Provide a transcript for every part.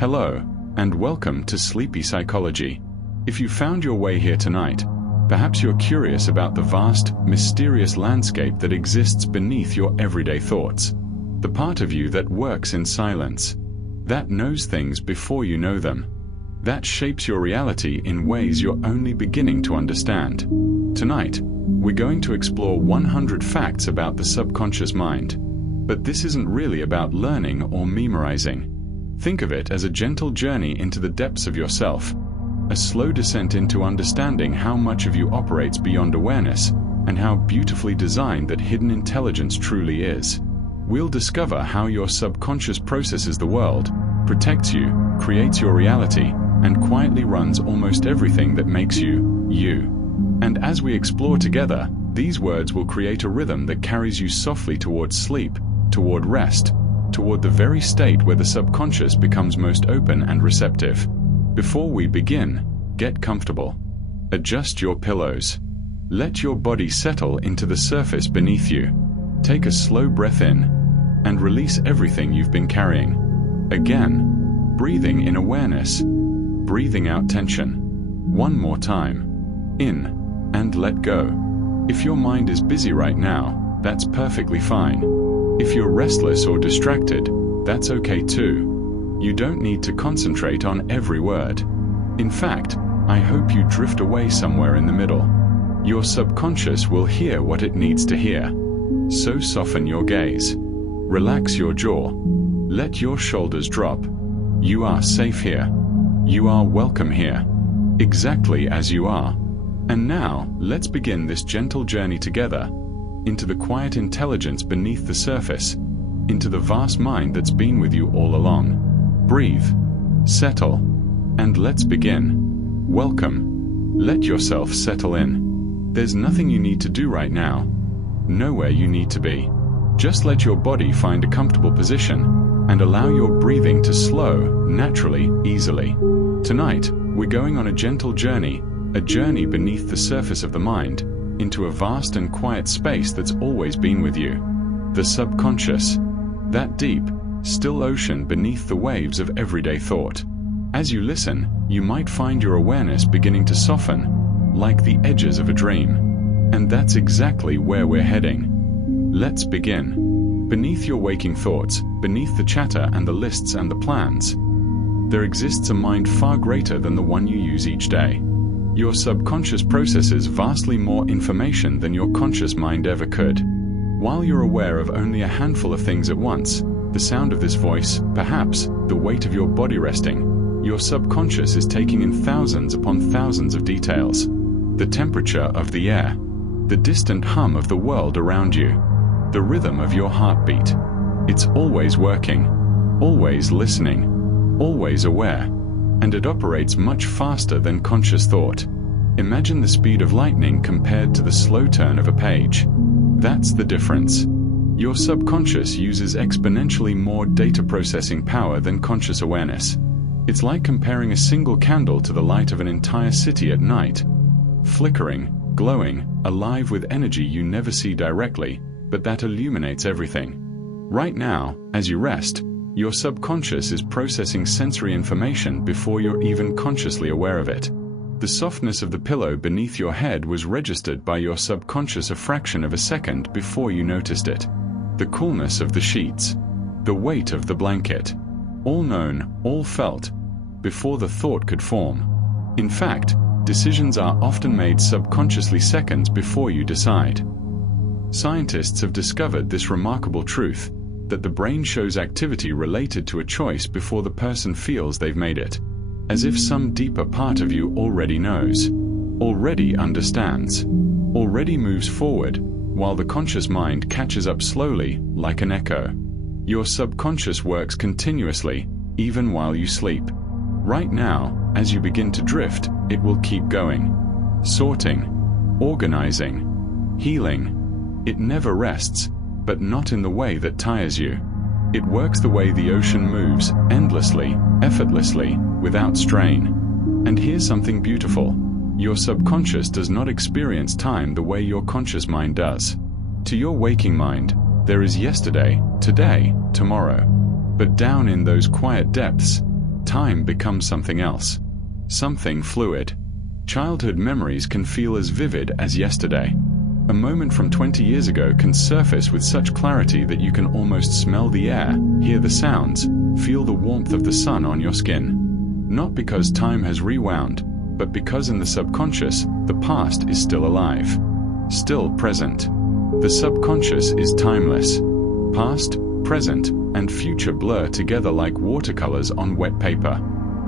Hello, and welcome to Sleepy Psychology. If you found your way here tonight, perhaps you're curious about the vast, mysterious landscape that exists beneath your everyday thoughts. The part of you that works in silence, that knows things before you know them, that shapes your reality in ways you're only beginning to understand. Tonight, we're going to explore 100 facts about the subconscious mind. But this isn't really about learning or memorizing. Think of it as a gentle journey into the depths of yourself, a slow descent into understanding how much of you operates beyond awareness and how beautifully designed that hidden intelligence truly is. We'll discover how your subconscious processes the world, protects you, creates your reality, and quietly runs almost everything that makes you, you. And as we explore together, these words will create a rhythm that carries you softly towards sleep, toward rest, toward the very state where the subconscious becomes most open and receptive. Before we begin, get comfortable. Adjust your pillows. Let your body settle into the surface beneath you. Take a slow breath in, and release everything you've been carrying. Again, breathing in awareness, breathing out tension. One more time. In, and let go. If your mind is busy right now, that's perfectly fine. If you're restless or distracted, that's okay too. You don't need to concentrate on every word. In fact, I hope you drift away somewhere in the middle. Your subconscious will hear what it needs to hear. So soften your gaze. Relax your jaw. Let your shoulders drop. You are safe here. You are welcome here. Exactly as you are. And now, let's begin this gentle journey together, into the quiet intelligence beneath the surface, into the vast mind that's been with you all along. Breathe, settle, and let's begin. Welcome. Let yourself settle in. There's nothing you need to do right now, nowhere you need to be. Just let your body find a comfortable position and allow your breathing to slow, naturally, easily. Tonight, we're going on a gentle journey, a journey beneath the surface of the mind, into a vast and quiet space that's always been with you. The subconscious, that deep, still ocean beneath the waves of everyday thought. As you listen, you might find your awareness beginning to soften, like the edges of a dream. And that's exactly where we're heading. Let's begin. Beneath your waking thoughts, beneath the chatter and the lists and the plans, there exists a mind far greater than the one you use each day. Your subconscious processes vastly more information than your conscious mind ever could. While you're aware of only a handful of things at once, the sound of this voice, perhaps the weight of your body resting, your subconscious is taking in thousands upon thousands of details. The temperature of the air, the distant hum of the world around you, the rhythm of your heartbeat. It's always working, always listening, always aware. And it operates much faster than conscious thought. Imagine the speed of lightning compared to the slow turn of a page. That's the difference. Your subconscious uses exponentially more data processing power than conscious awareness. It's like comparing a single candle to the light of an entire city at night. Flickering, glowing, alive with energy you never see directly, but that illuminates everything. Right now, as you rest, your subconscious is processing sensory information before you're even consciously aware of it. The softness of the pillow beneath your head was registered by your subconscious a fraction of a second before you noticed it. The coolness of the sheets, the weight of the blanket, all known, all felt, before the thought could form. In fact, decisions are often made subconsciously seconds before you decide. Scientists have discovered this remarkable truth, that the brain shows activity related to a choice before the person feels they've made it, as if some deeper part of you already knows, already understands, already moves forward, while the conscious mind catches up slowly, like an echo. Your subconscious works continuously, even while you sleep. Right now, as you begin to drift, it will keep going, sorting, organizing, healing. It never rests, but not in the way that tires you. It works the way the ocean moves, endlessly, effortlessly, without strain. And here's something beautiful. Your subconscious does not experience time the way your conscious mind does. To your waking mind, there is yesterday, today, tomorrow. But down in those quiet depths, time becomes something else. Something fluid. Childhood memories can feel as vivid as yesterday. A moment from 20 years ago can surface with such clarity that you can almost smell the air, hear the sounds, feel the warmth of the sun on your skin. Not because time has rewound, but because in the subconscious, the past is still alive, still present. The subconscious is timeless. Past, present, and future blur together like watercolors on wet paper.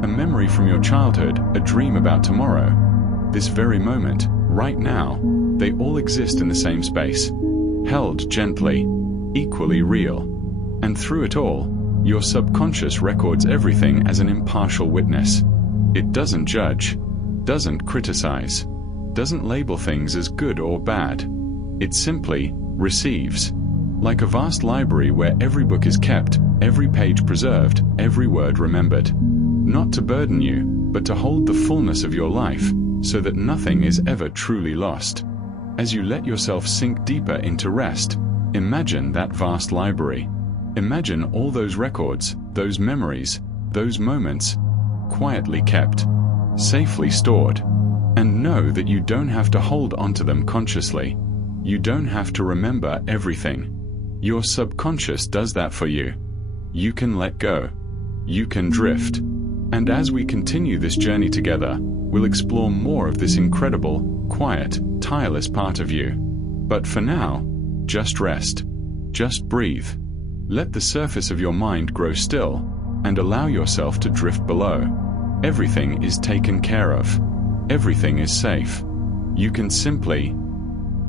A memory from your childhood, a dream about tomorrow. This very moment, right now, they all exist in the same space. Held gently, equally real. And through it all, your subconscious records everything as an impartial witness. It doesn't judge, doesn't criticize, doesn't label things as good or bad. It simply receives. Like a vast library where every book is kept, every page preserved, every word remembered. Not to burden you, but to hold the fullness of your life, so that nothing is ever truly lost. As you let yourself sink deeper into rest, imagine that vast library. Imagine all those records, those memories, those moments, quietly kept, safely stored. And know that you don't have to hold onto them consciously. You don't have to remember everything. Your subconscious does that for you. You can let go. You can drift. And as we continue this journey together, we'll explore more of this incredible, quiet, tireless part of you. But for now, just rest. Just breathe. Let the surface of your mind grow still, and allow yourself to drift below. Everything is taken care of. Everything is safe. You can simply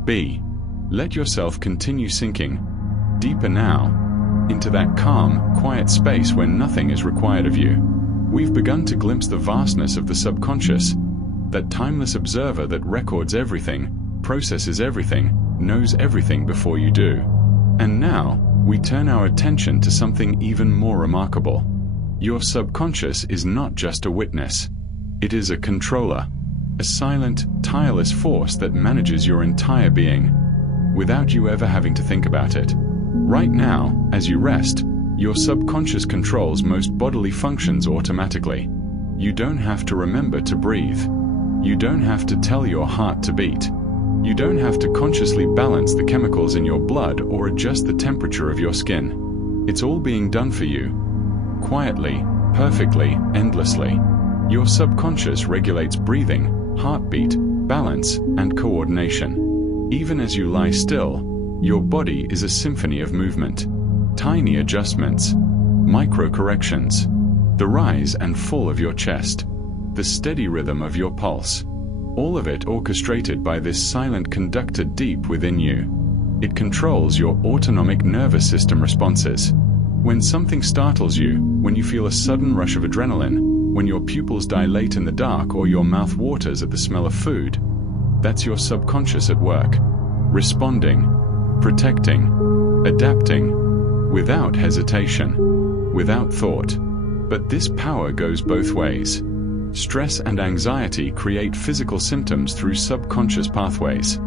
be. Let yourself continue sinking deeper now into that calm, quiet space where nothing is required of you. We've begun to glimpse the vastness of the subconscious, that timeless observer that records everything, processes everything, knows everything before you do. And now, we turn our attention to something even more remarkable. Your subconscious is not just a witness. It is a controller, a silent, tireless force that manages your entire being, without you ever having to think about it. Right now, as you rest, your subconscious controls most bodily functions automatically. You don't have to remember to breathe. You don't have to tell your heart to beat. You don't have to consciously balance the chemicals in your blood or adjust the temperature of your skin. It's all being done for you. Quietly, perfectly, endlessly. Your subconscious regulates breathing, heartbeat, balance, and coordination. Even as you lie still, your body is a symphony of movement. Tiny adjustments, micro corrections, the rise and fall of your chest, the steady rhythm of your pulse. All of it orchestrated by this silent conductor deep within you. It controls your autonomic nervous system responses. When something startles you, when you feel a sudden rush of adrenaline, when your pupils dilate in the dark or your mouth waters at the smell of food, that's your subconscious at work, responding, protecting, adapting, without hesitation, without thought. But this power goes both ways. Stress and anxiety create physical symptoms through subconscious pathways.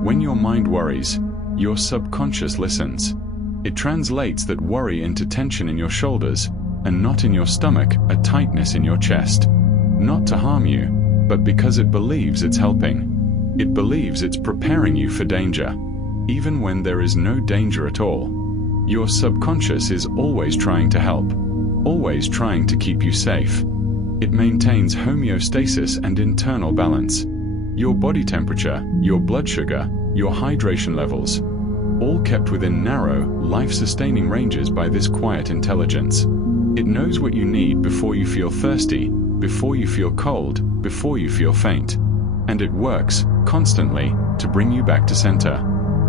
When your mind worries, your subconscious listens. It translates that worry into tension in your shoulders, and not in your stomach, a tightness in your chest. Not to harm you, but because it believes it's helping. It believes it's preparing you for danger, even when there is no danger at all. Your subconscious is always trying to help, always trying to keep you safe. It maintains homeostasis and internal balance. Your body temperature, your blood sugar, your hydration levels, all kept within narrow, life-sustaining ranges by this quiet intelligence. It knows what you need before you feel thirsty, before you feel cold, before you feel faint. And it works, constantly, to bring you back to center.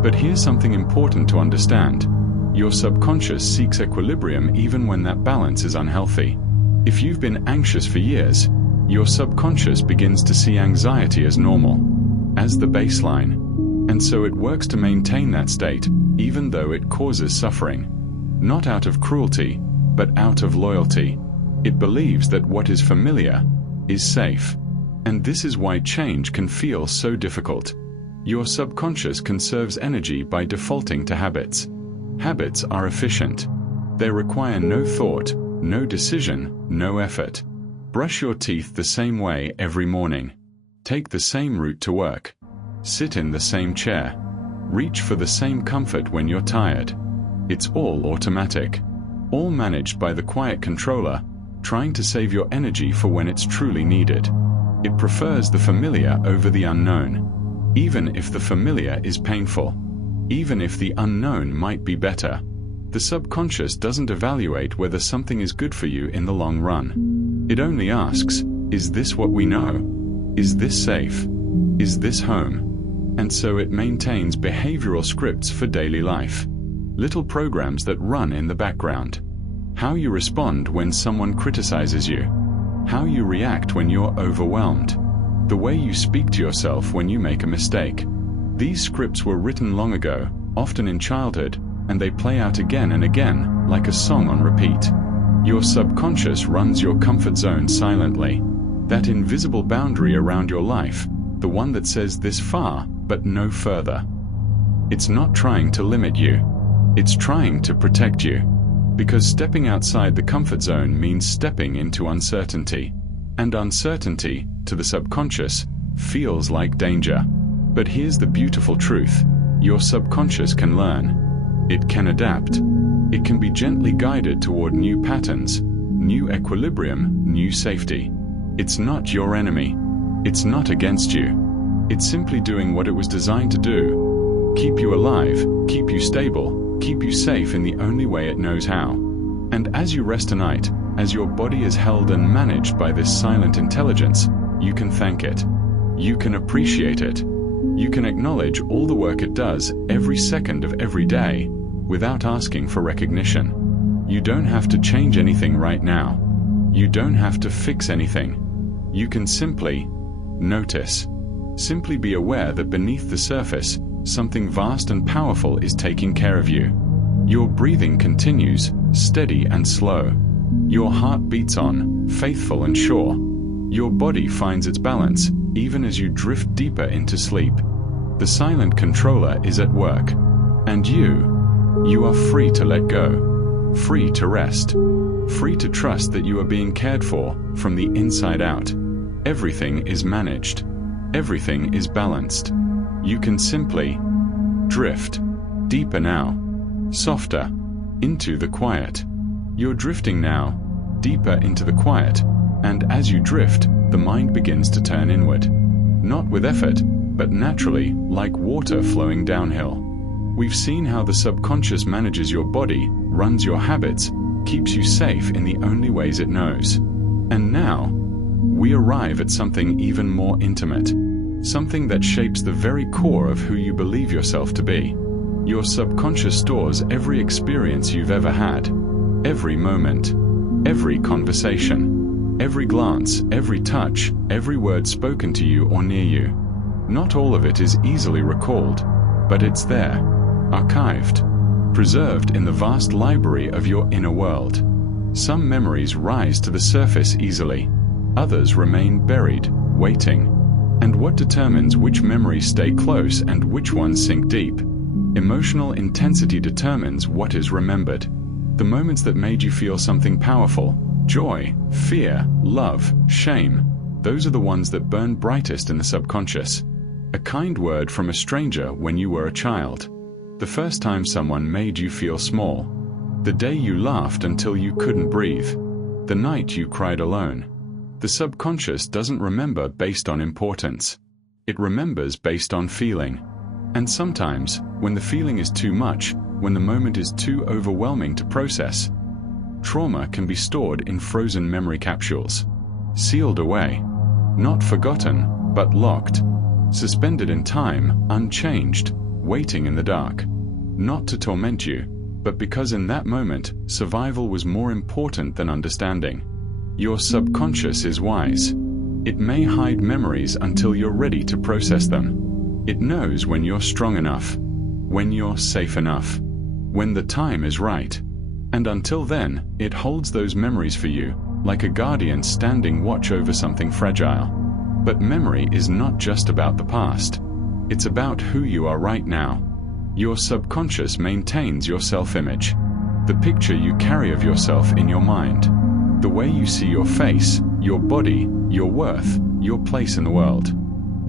But here's something important to understand. Your subconscious seeks equilibrium even when that balance is unhealthy. If you've been anxious for years, your subconscious begins to see anxiety as normal, as the baseline. And so it works to maintain that state, even though it causes suffering. Not out of cruelty, but out of loyalty. It believes that what is familiar is safe. And this is why change can feel so difficult. Your subconscious conserves energy by defaulting to habits. Habits are efficient. They require no thought, No decision, no effort. Brush your teeth the same way every morning. Take the same route to work. Sit in the same chair. Reach for the same comfort when you're tired. It's all automatic. All managed by the quiet controller, trying to save your energy for when it's truly needed. It prefers the familiar over the unknown. Even if the familiar is painful. Even if the unknown might be better. The subconscious doesn't evaluate whether something is good for you in the long run. It only asks, is this what we know? Is this safe? Is this home? And so it maintains behavioral scripts for daily life. Little programs that run in the background. How you respond when someone criticizes you. How you react when you're overwhelmed. The way you speak to yourself when you make a mistake. These scripts were written long ago, often in childhood, and they play out again and again, like a song on repeat. Your subconscious runs your comfort zone silently. That invisible boundary around your life, the one that says this far, but no further. It's not trying to limit you. It's trying to protect you. Because stepping outside the comfort zone means stepping into uncertainty. And uncertainty, to the subconscious, feels like danger. But here's the beautiful truth. Your subconscious can learn. It can adapt. It can be gently guided toward new patterns, new equilibrium, new safety. It's not your enemy. It's not against you. It's simply doing what it was designed to do. Keep you alive, keep you stable, keep you safe in the only way it knows how. And as you rest tonight, as your body is held and managed by this silent intelligence, you can thank it. You can appreciate it. You can acknowledge all the work it does every second of every day without asking for recognition. You don't have to change anything right now. You don't have to fix anything. You can simply notice. Simply be aware that beneath the surface, something vast and powerful is taking care of you. Your breathing continues, steady and slow. Your heart beats on, faithful and sure. Your body finds its balance, even as you drift deeper into sleep. The silent controller is at work. And you are free to let go. Free to rest. Free to trust that you are being cared for from the inside out. Everything is managed. Everything is balanced. You can simply drift deeper now, softer, into the quiet. You're drifting now, deeper into the quiet, and as you drift, the mind begins to turn inward. Not with effort, but naturally, like water flowing downhill. We've seen how the subconscious manages your body, runs your habits, keeps you safe in the only ways it knows. And now, we arrive at something even more intimate. Something that shapes the very core of who you believe yourself to be. Your subconscious stores every experience you've ever had. Every moment. Every conversation. Every glance, every touch, every word spoken to you or near you. Not all of it is easily recalled, but it's there, archived, preserved in the vast library of your inner world. Some memories rise to the surface easily. Others remain buried, waiting. And what determines which memories stay close and which ones sink deep? Emotional intensity determines what is remembered. The moments that made you feel something powerful, joy, fear, love, shame, those are the ones that burn brightest in the subconscious. A kind word from a stranger when you were a child. The first time someone made you feel small. The day you laughed until you couldn't breathe. The night you cried alone. The subconscious doesn't remember based on importance. It remembers based on feeling. And sometimes, when the feeling is too much, when the moment is too overwhelming to process, trauma can be stored in frozen memory capsules. Sealed away. Not forgotten, but locked. Suspended in time, unchanged, waiting in the dark. Not to torment you, but because in that moment, survival was more important than understanding. Your subconscious is wise. It may hide memories until you're ready to process them. It knows when you're strong enough, when you're safe enough, when the time is right. And until then, it holds those memories for you, like a guardian standing watch over something fragile. But memory is not just about the past. It's about who you are right now. Your subconscious maintains your self-image. the picture you carry of yourself in your mind, the way you see your face, your body, your worth, your place in the world.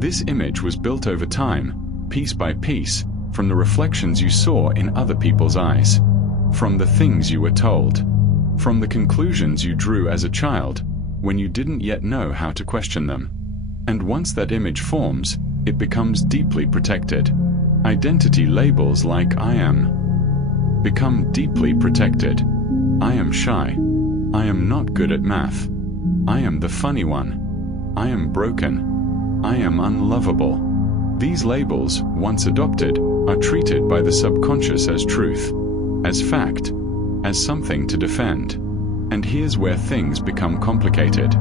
This image was built over time, piece by piece, from the reflections you saw in other people's eyes, from the things you were told, from the conclusions you drew as a child when you didn't yet know how to question them. And once that image forms, it becomes deeply protected. Identity labels like "I am" become deeply protected. I am shy. I am not good at math. I am the funny one. I am broken. I am unlovable. These labels, once adopted, are treated by the subconscious as truth, as fact, as something to defend. And here's where things become complicated.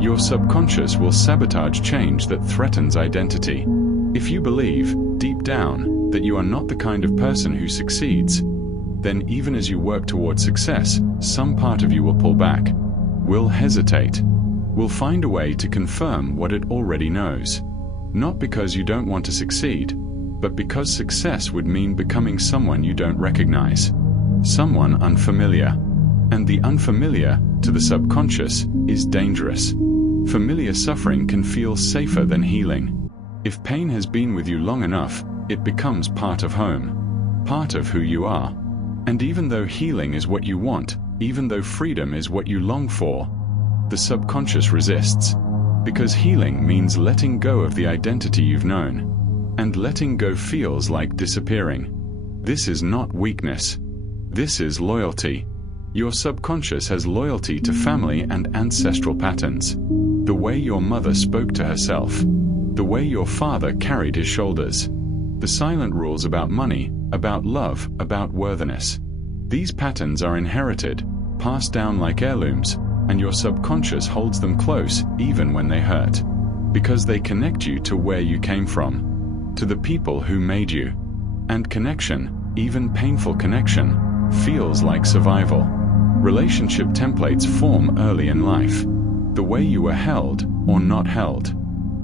Your subconscious will sabotage change that threatens identity. If you believe, deep down, that you are not the kind of person who succeeds, then even as you work toward success, some part of you will pull back, will hesitate, will find a way to confirm what it already knows. Not because you don't want to succeed, but because success would mean becoming someone you don't recognize, someone unfamiliar. And the unfamiliar, to the subconscious, is dangerous. Familiar suffering can feel safer than healing. If pain has been with you long enough, it becomes part of home, part of who you are. And even though healing is what you want, even though freedom is what you long for, the subconscious resists. Because healing means letting go of the identity you've known. And letting go feels like disappearing. This is not weakness. This is loyalty. Your subconscious has loyalty to family and ancestral patterns. The way your mother spoke to herself. The way your father carried his shoulders. The silent rules about money, about love, about worthiness. These patterns are inherited, passed down like heirlooms, and your subconscious holds them close even when they hurt. Because they connect you to where you came from, to the people who made you. And connection, even painful connection, feels like survival. Relationship templates form early in life. The way you were held or not held.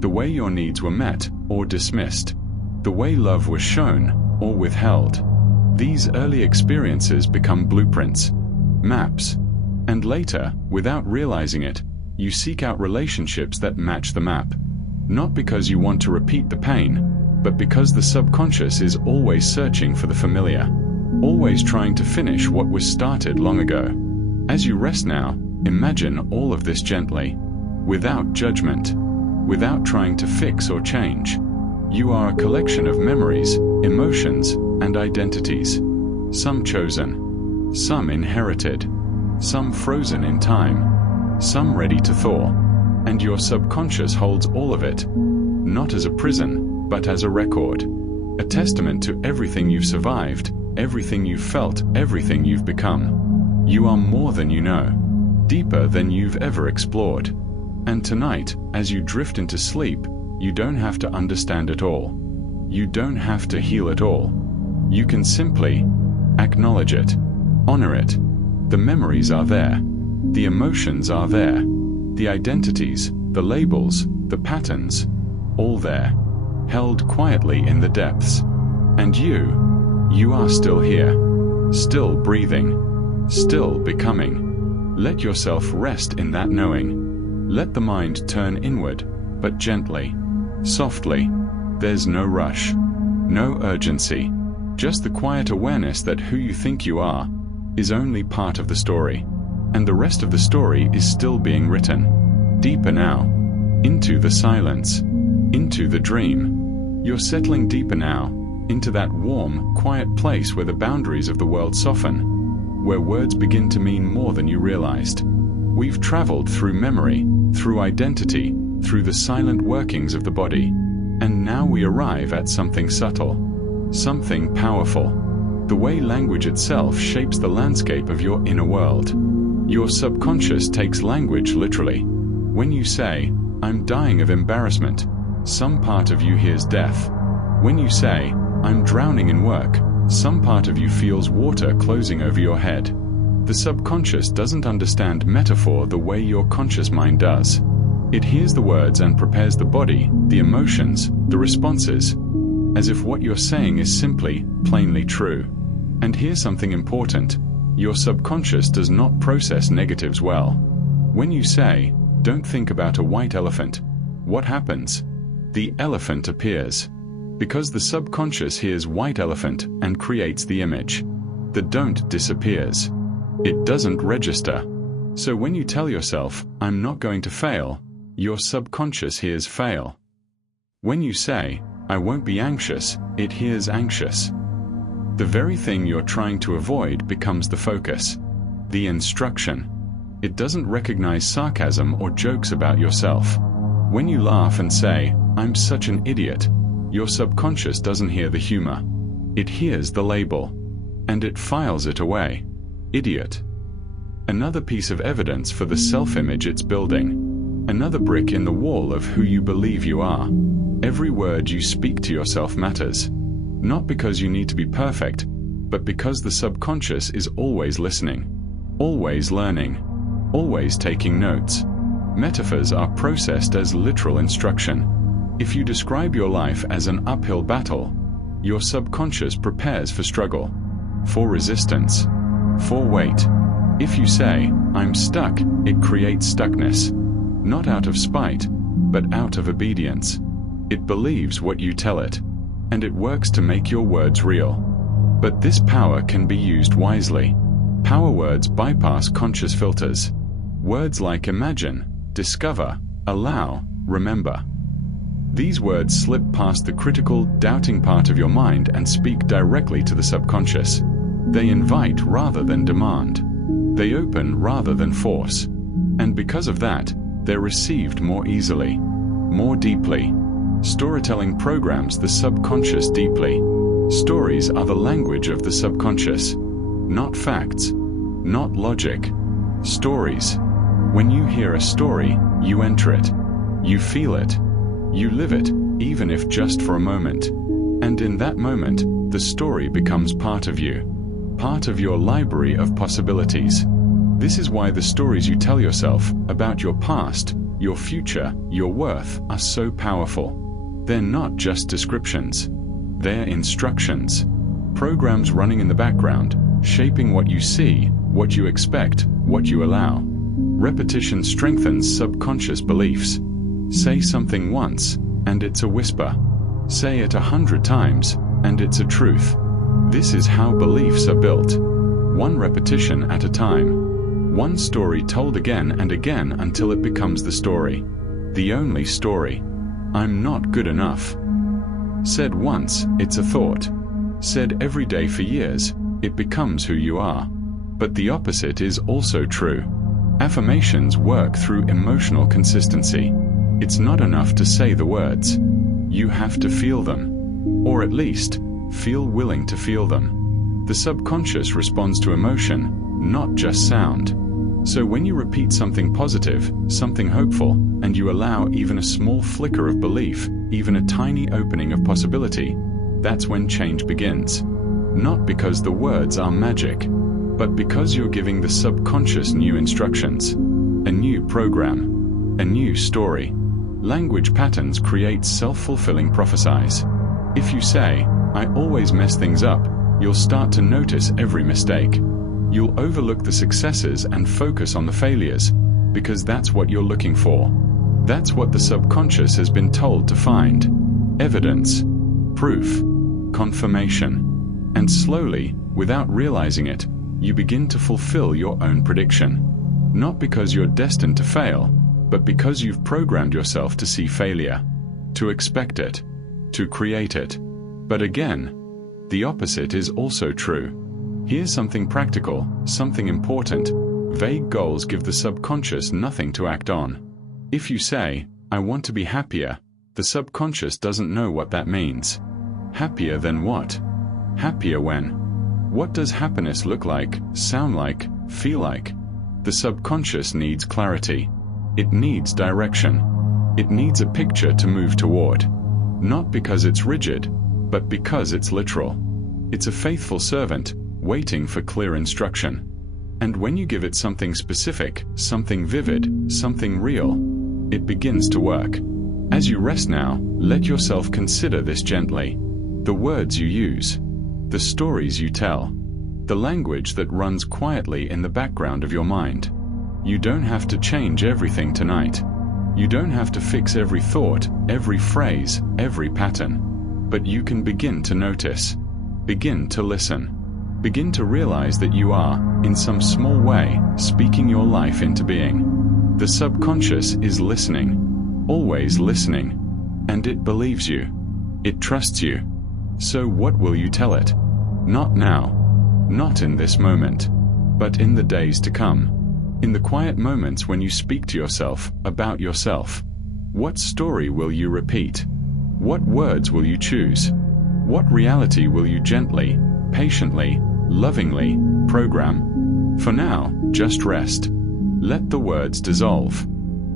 The way your needs were met or dismissed. The way love was shown or withheld. These early experiences become blueprints, maps, and later, without realizing it, you seek out relationships that match the map. Not because you want to repeat the pain, but because the subconscious is always searching for the familiar, always trying to finish what was started long ago. As you rest now, imagine all of this gently, without judgment, without trying to fix or change. You are a collection of memories, emotions, and identities. Some chosen, some inherited, some frozen in time, some ready to thaw. And your subconscious holds all of it, not as a prison, but as a record. A testament to everything you've survived, everything you've felt, everything you've become. You are more than you know, deeper than you've ever explored. And tonight, as you drift into sleep, you don't have to understand it all. You don't have to heal it all. You can simply acknowledge it, honor it. The memories are there. The emotions are there. The identities, the labels, the patterns, all there, held quietly in the depths. And you are still here, still breathing, still becoming. Let yourself rest in that knowing. Let the mind turn inward, but gently, softly. There's no rush, no urgency, just the quiet awareness that who you think you are is only part of the story, and the rest of the story is still being written. Deeper now, into the silence, into the dream. You're settling deeper now, into that warm, quiet place where the boundaries of the world soften, where words begin to mean more than you realized. We've traveled through memory, through identity, through the silent workings of the body. And now we arrive at something subtle, something powerful. The way language itself shapes the landscape of your inner world. Your subconscious takes language literally. When you say, "I'm dying of embarrassment," some part of you hears death. When you say, "I'm drowning in work," some part of you feels water closing over your head. The subconscious doesn't understand metaphor the way your conscious mind does. It hears the words and prepares the body, the emotions, the responses, as if what you're saying is simply, plainly true. And here's something important. Your subconscious does not process negatives well. When you say, "Don't think about a white elephant," what happens? The elephant appears. Because the subconscious hears white elephant and creates the image. The don't disappears. It doesn't register. So when you tell yourself, "I'm not going to fail," your subconscious hears fail. When you say, "I won't be anxious," it hears anxious. The very thing you're trying to avoid becomes the focus, the instruction. It doesn't recognize sarcasm or jokes about yourself. When you laugh and say, "I'm such an idiot," your subconscious doesn't hear the humor. It hears the label, and it files it away. Idiot. Another piece of evidence for the self-image it's building. Another brick in the wall of who you believe you are. Every word you speak to yourself matters. Not because you need to be perfect, but because the subconscious is always listening, always learning, always taking notes. Metaphors are processed as literal instruction. If you describe your life as an uphill battle, your subconscious prepares for struggle, for resistance, for weight. If you say, "I'm stuck," it creates stuckness. Not out of spite, but out of obedience. It believes what you tell it, and it works to make your words real. But this power can be used wisely. Power words bypass conscious filters. Words like imagine, discover, allow, remember. These words slip past the critical, doubting part of your mind and speak directly to the subconscious. They invite rather than demand. They open rather than force. And because of that, they're received more easily, more deeply. Storytelling programs the subconscious deeply. Stories are the language of the subconscious. Not facts, not logic. Stories. When you hear a story, you enter it. You feel it. You live it, even if just for a moment. And in that moment, the story becomes part of you. Part of your library of possibilities. This is why the stories you tell yourself about your past, your future, your worth are so powerful. They're not just descriptions. They're instructions. Programs running in the background, shaping what you see, what you expect, what you allow. Repetition strengthens subconscious beliefs. Say something once, and it's a whisper. Say it 100 times, and it's a truth. This is how beliefs are built. One repetition at a time. One story told again and again until it becomes the story. The only story. "I'm not good enough." Said once, it's a thought. Said every day for years, it becomes who you are. But the opposite is also true. Affirmations work through emotional consistency. It's not enough to say the words. You have to feel them. Or at least, feel willing to feel them. The subconscious responds to emotion, not just sound. So when you repeat something positive, something hopeful, and you allow even a small flicker of belief, even a tiny opening of possibility, that's when change begins. Not because the words are magic, but because you're giving the subconscious new instructions, a new program, a new story. Language patterns create self-fulfilling prophecies. If you say, "I always mess things up," you'll start to notice every mistake. You'll overlook the successes and focus on the failures, because that's what you're looking for. That's what the subconscious has been told to find. Evidence, proof, confirmation. And slowly, without realizing it, you begin to fulfill your own prediction. Not because you're destined to fail, but because you've programmed yourself to see failure, to expect it, to create it. But again, the opposite is also true. Here's something practical, something important. Vague goals give the subconscious nothing to act on. If you say, "I want to be happier," the subconscious doesn't know what that means. Happier than what? Happier when? What does happiness look like, sound like, feel like? The subconscious needs clarity. It needs direction. It needs a picture to move toward. Not because it's rigid, but because it's literal. It's a faithful servant, waiting for clear instruction. And when you give it something specific, something vivid, something real, it begins to work. As you rest now, let yourself consider this gently. The words you use, the stories you tell, the language that runs quietly in the background of your mind. You don't have to change everything tonight. You don't have to fix every thought, every phrase, every pattern. But you can begin to notice. Begin to listen. Begin to realize that you are, in some small way, speaking your life into being. The subconscious is listening, always listening, and it believes you. It trusts you. So what will you tell it? Not now. Not in this moment. But in the days to come. In the quiet moments when you speak to yourself about yourself. What story will you repeat? What words will you choose? What reality will you gently, patiently, lovingly program? For now, just rest. Let the words dissolve.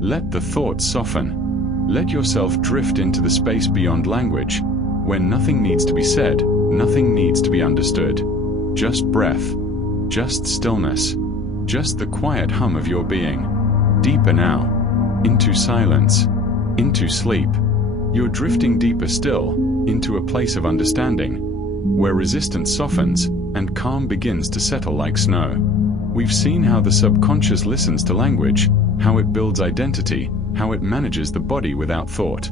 Let the thoughts soften. Let yourself drift into the space beyond language, where nothing needs to be said, nothing needs to be understood. Just breath. Just stillness. Just the quiet hum of your being. Deeper now. Into silence. Into sleep. You're drifting deeper still, into a place of understanding, where resistance softens and calm begins to settle like snow. We've seen how the subconscious listens to language, how it builds identity, how it manages the body without thought.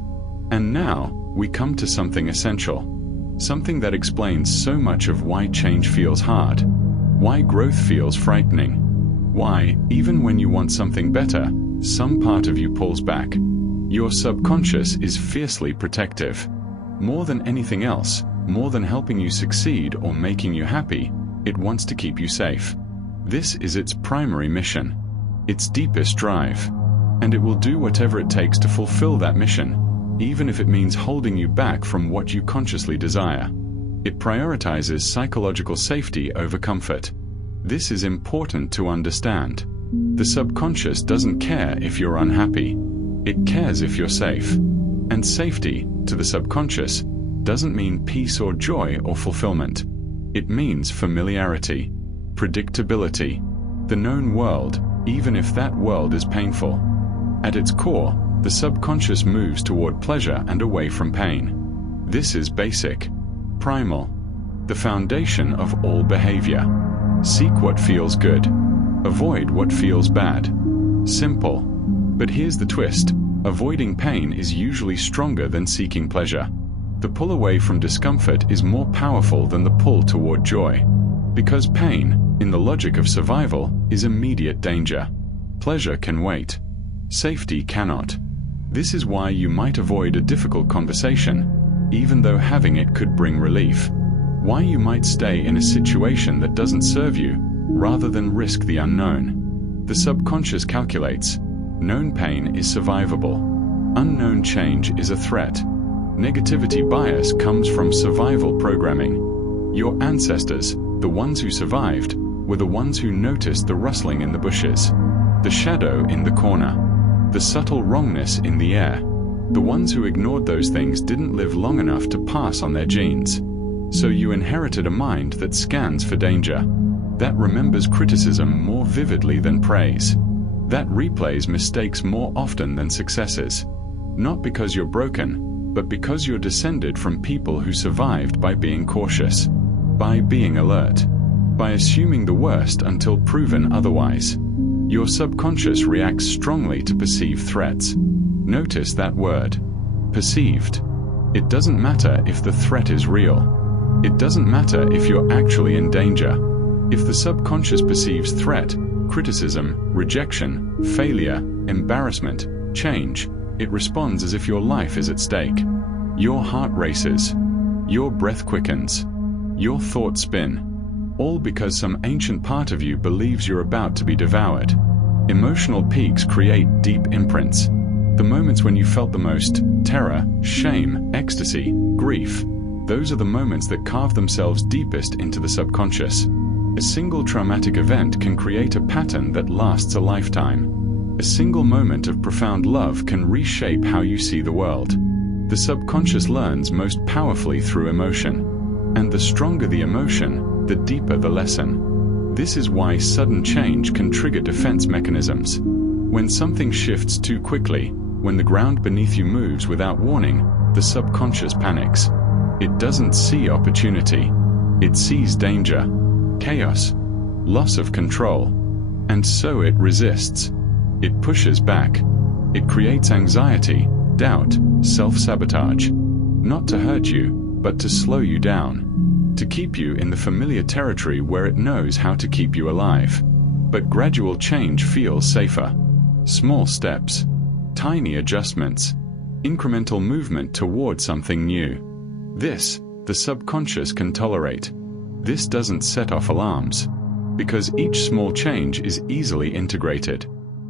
And now, we come to something essential. Something that explains so much of why change feels hard. Why growth feels frightening. Why, even when you want something better, some part of you pulls back. Your subconscious is fiercely protective. More than anything else, more than helping you succeed or making you happy, it wants to keep you safe. This is its primary mission, its deepest drive. And it will do whatever it takes to fulfill that mission, even if it means holding you back from what you consciously desire. It prioritizes psychological safety over comfort. This is important to understand. The subconscious doesn't care if you're unhappy. It cares if you're safe. And safety, to the subconscious, doesn't mean peace or joy or fulfillment. It means familiarity, predictability, the known world, even if that world is painful. At its core, the subconscious moves toward pleasure and away from pain. This is basic, primal, the foundation of all behavior. Seek what feels good. Avoid what feels bad. Simple. But here's the twist. Avoiding pain is usually stronger than seeking pleasure. The pull away from discomfort is more powerful than the pull toward joy. Because pain, in the logic of survival, is immediate danger. Pleasure can wait. Safety cannot. This is why you might avoid a difficult conversation, even though having it could bring relief. Why you might stay in a situation that doesn't serve you, rather than risk the unknown. The subconscious calculates. Known pain is survivable. Unknown change is a threat. Negativity bias comes from survival programming. Your ancestors, the ones who survived, were the ones who noticed the rustling in the bushes, the shadow in the corner, the subtle wrongness in the air. The ones who ignored those things didn't live long enough to pass on their genes. So you inherited a mind that scans for danger, that remembers criticism more vividly than praise, that replays mistakes more often than successes. Not because you're broken, but because you're descended from people who survived by being cautious, by being alert, by assuming the worst until proven otherwise. Your subconscious reacts strongly to perceived threats. Notice that word, perceived. It doesn't matter if the threat is real. It doesn't matter if you're actually in danger. If the subconscious perceives threat, criticism, rejection, failure, embarrassment, change, it responds as if your life is at stake. Your heart races. Your breath quickens. Your thoughts spin. All because some ancient part of you believes you're about to be devoured. Emotional peaks create deep imprints. The moments when you felt the most terror, shame, ecstasy, grief. Those are the moments that carve themselves deepest into the subconscious. A single traumatic event can create a pattern that lasts a lifetime. A single moment of profound love can reshape how you see the world. The subconscious learns most powerfully through emotion. And the stronger the emotion, the deeper the lesson. This is why sudden change can trigger defense mechanisms. When something shifts too quickly, when the ground beneath you moves without warning, the subconscious panics. It doesn't see opportunity. It sees danger. chaos, loss of control. And so it resists. It pushes back. It creates anxiety, doubt, self-sabotage. Not to hurt you, but to slow you down. To keep you in the familiar territory where it knows how to keep you alive. But gradual change feels safer. Small steps, tiny adjustments, incremental movement toward something new. This, the subconscious can tolerate. This doesn't set off alarms. Because each small change is easily integrated,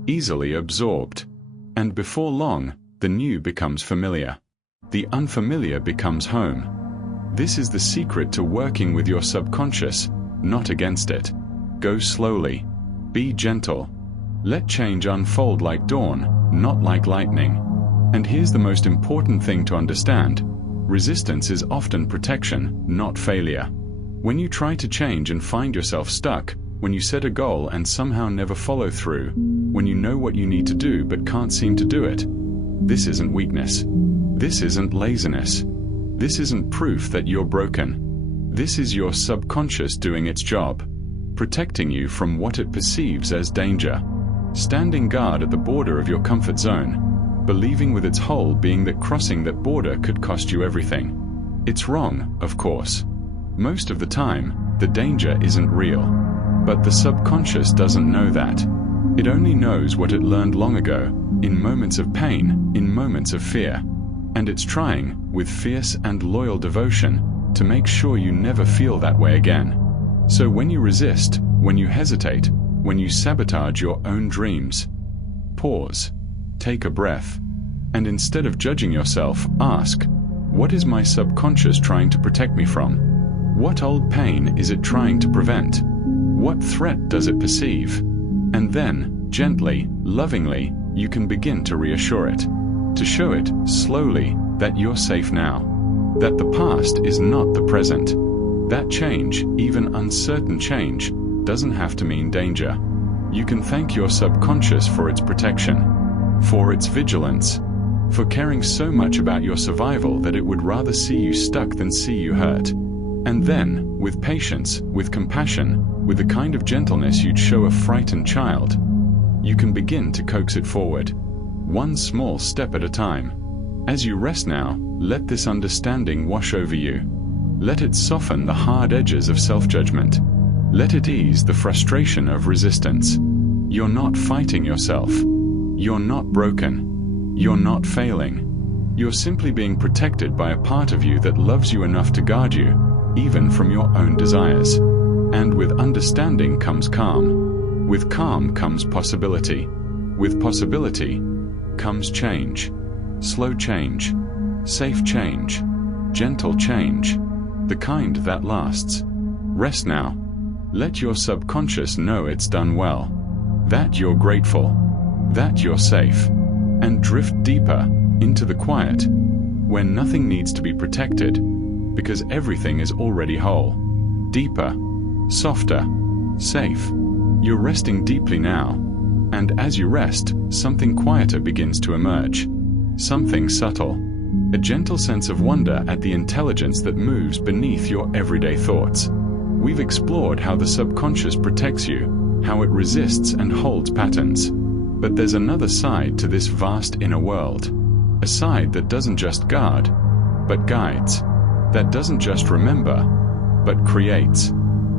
easily absorbed. And before long, the new becomes familiar. The unfamiliar becomes home. This is the secret to working with your subconscious, not against it. Go slowly. Be gentle. Let change unfold like dawn, not like lightning. And here's the most important thing to understand. Resistance is often protection, not failure. When you try to change and find yourself stuck, when you set a goal and somehow never follow through, when you know what you need to do but can't seem to do it, this isn't weakness. This isn't laziness. This isn't proof that you're broken. This is your subconscious doing its job, protecting you from what it perceives as danger. Standing guard at the border of your comfort zone, believing with its whole being that crossing that border could cost you everything. It's wrong, of course. Most of the time, the danger isn't real. But the subconscious doesn't know that. It only knows what it learned long ago, in moments of pain, in moments of fear. And it's trying, with fierce and loyal devotion, to make sure you never feel that way again. So when you resist, when you hesitate, when you sabotage your own dreams, pause, take a breath, and instead of judging yourself, ask, what is my subconscious trying to protect me from? What old pain is it trying to prevent? What threat does it perceive? And then, gently, lovingly, you can begin to reassure it. To show it, slowly, that you're safe now. That the past is not the present. That change, even uncertain change, doesn't have to mean danger. You can thank your subconscious for its protection, for its vigilance, for caring so much about your survival that it would rather see you stuck than see you hurt. And then, with patience, with compassion, with the kind of gentleness you'd show a frightened child, you can begin to coax it forward, one small step at a time. As you rest now, let this understanding wash over you. Let it soften the hard edges of self-judgment. Let it ease the frustration of resistance. You're not fighting yourself. You're not broken. You're not failing. You're simply being protected by a part of you that loves you enough to guard you, even from your own desires. And with understanding comes calm. With calm comes possibility. With possibility comes change. Slow change. Safe change. Gentle change. The kind that lasts. Rest now. Let your subconscious know it's done well. That you're grateful. That you're safe. And drift deeper into the quiet, where nothing needs to be protected, because everything is already whole. Deeper, softer, safe. You're resting deeply now, and as you rest, something quieter begins to emerge. Something subtle. A gentle sense of wonder at the intelligence that moves beneath your everyday thoughts. We've explored how the subconscious protects you, how it resists and holds patterns. But there's another side to this vast inner world. A side that doesn't just guard, but guides. That doesn't just remember, but creates.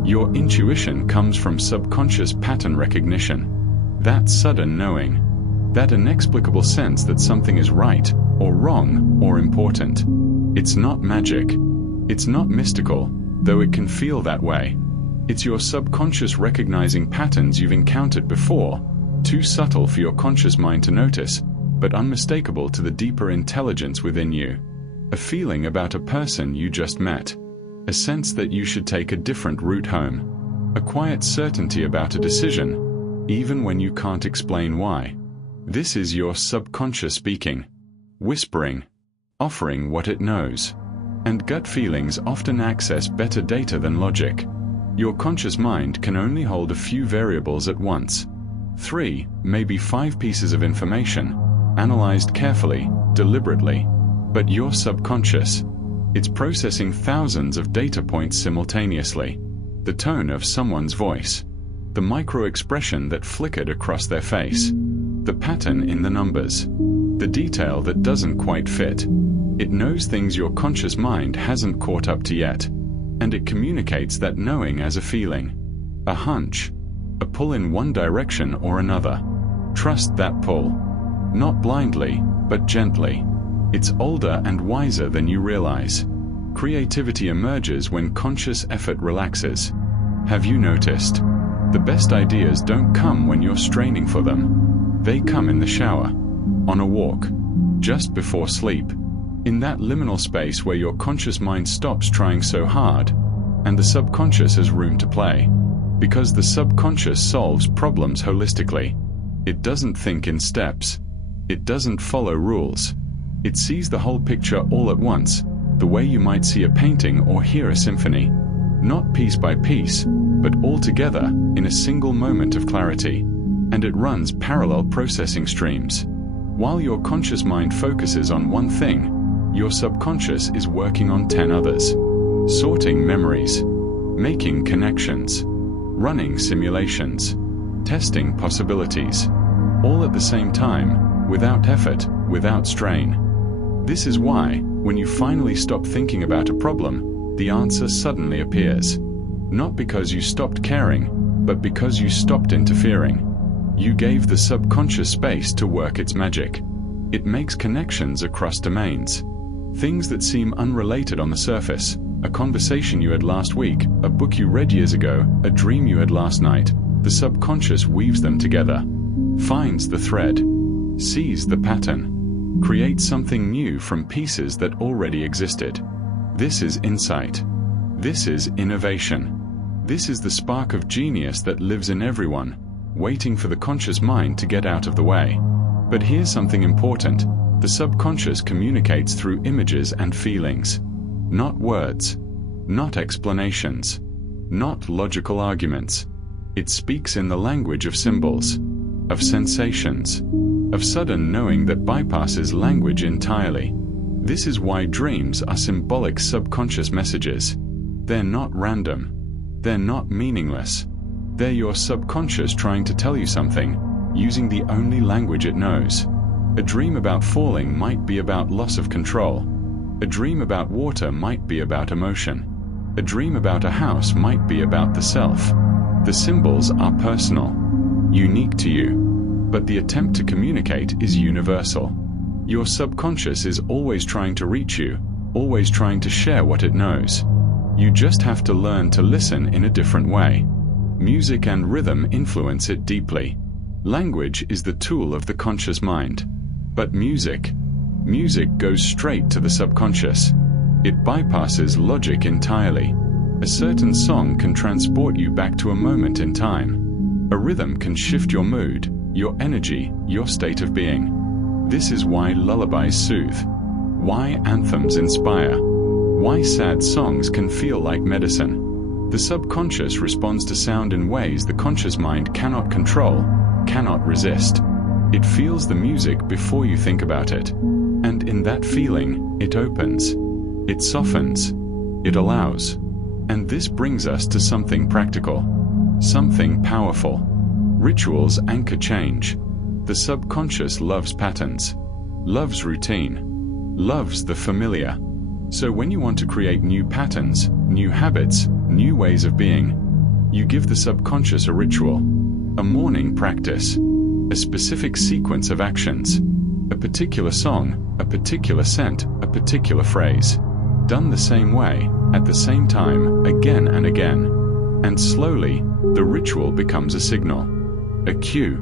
Your intuition comes from subconscious pattern recognition. That sudden knowing. That inexplicable sense that something is right, or wrong, or important. It's not magic. It's not mystical, though it can feel that way. It's your subconscious recognizing patterns you've encountered before, too subtle for your conscious mind to notice, but unmistakable to the deeper intelligence within you. A feeling about a person you just met. A sense that you should take a different route home. A quiet certainty about a decision, even when you can't explain why. This is your subconscious speaking, whispering, offering what it knows. And gut feelings often access better data than logic. Your conscious mind can only hold a few variables at once. 3, maybe 5 pieces of information, analyzed carefully, deliberately. But your subconscious, it's processing thousands of data points simultaneously. the tone of someone's voice, the micro-expression that flickered across their face, the pattern in the numbers, the detail that doesn't quite fit. It knows things your conscious mind hasn't caught up to yet, and it communicates that knowing as a feeling, a hunch, a pull in one direction or another. Trust that pull. Not blindly, but gently. It's older and wiser than you realize. Creativity emerges when conscious effort relaxes. Have you noticed? The best ideas don't come when you're straining for them. They come in the shower, on a walk, just before sleep, in that liminal space where your conscious mind stops trying so hard, and the subconscious has room to play. Because the subconscious solves problems holistically. It doesn't think in steps. It doesn't follow rules. It sees the whole picture all at once, the way you might see a painting or hear a symphony. Not piece by piece, but all together in a single moment of clarity. And it runs parallel processing streams. While your conscious mind focuses on one thing, your subconscious is working on 10 others. Sorting memories, making connections, running simulations, testing possibilities, all at the same time, without effort, without strain. This is why, when you finally stop thinking about a problem, the answer suddenly appears. Not because you stopped caring, but because you stopped interfering. You gave the subconscious space to work its magic. It makes connections across domains. Things that seem unrelated on the surface, a conversation you had last week, a book you read years ago, a dream you had last night, the subconscious weaves them together, finds the thread, sees the pattern, creates something new from pieces that already existed. This is insight. This is innovation. This is the spark of genius that lives in everyone, waiting for the conscious mind to get out of the way. But here's something important. The subconscious communicates through images and feelings. Not words. Not explanations. Not logical arguments. It speaks in the language of symbols, of sensations, of sudden knowing that bypasses language entirely. This is why dreams are symbolic subconscious messages. They're not random. They're not meaningless. They're your subconscious trying to tell you something, using the only language it knows. A dream about falling might be about loss of control. A dream about water might be about emotion. A dream about a house might be about the self. The symbols are personal, unique to you, but the attempt to communicate is universal. Your subconscious is always trying to reach you, always trying to share what it knows. You just have to learn to listen in a different way. Music and rhythm influence it deeply. Language is the tool of the conscious mind. But music goes straight to the subconscious. It bypasses logic entirely. A certain song can transport you back to a moment in time. A rhythm can shift your mood, your energy, your state of being. This is why lullabies soothe, why anthems inspire, why sad songs can feel like medicine. The subconscious responds to sound in ways the conscious mind cannot control, cannot resist. It feels the music before you think about it. And in that feeling, it opens. It softens. It allows. And this brings us to something practical. Something powerful. Rituals anchor change. The subconscious loves patterns. Loves routine. Loves the familiar. So when you want to create new patterns, new habits, new ways of being, you give the subconscious a ritual. A morning practice. A specific sequence of actions, a particular song, a particular scent, a particular phrase, done the same way, at the same time, again and again. And slowly, the ritual becomes a signal, a cue,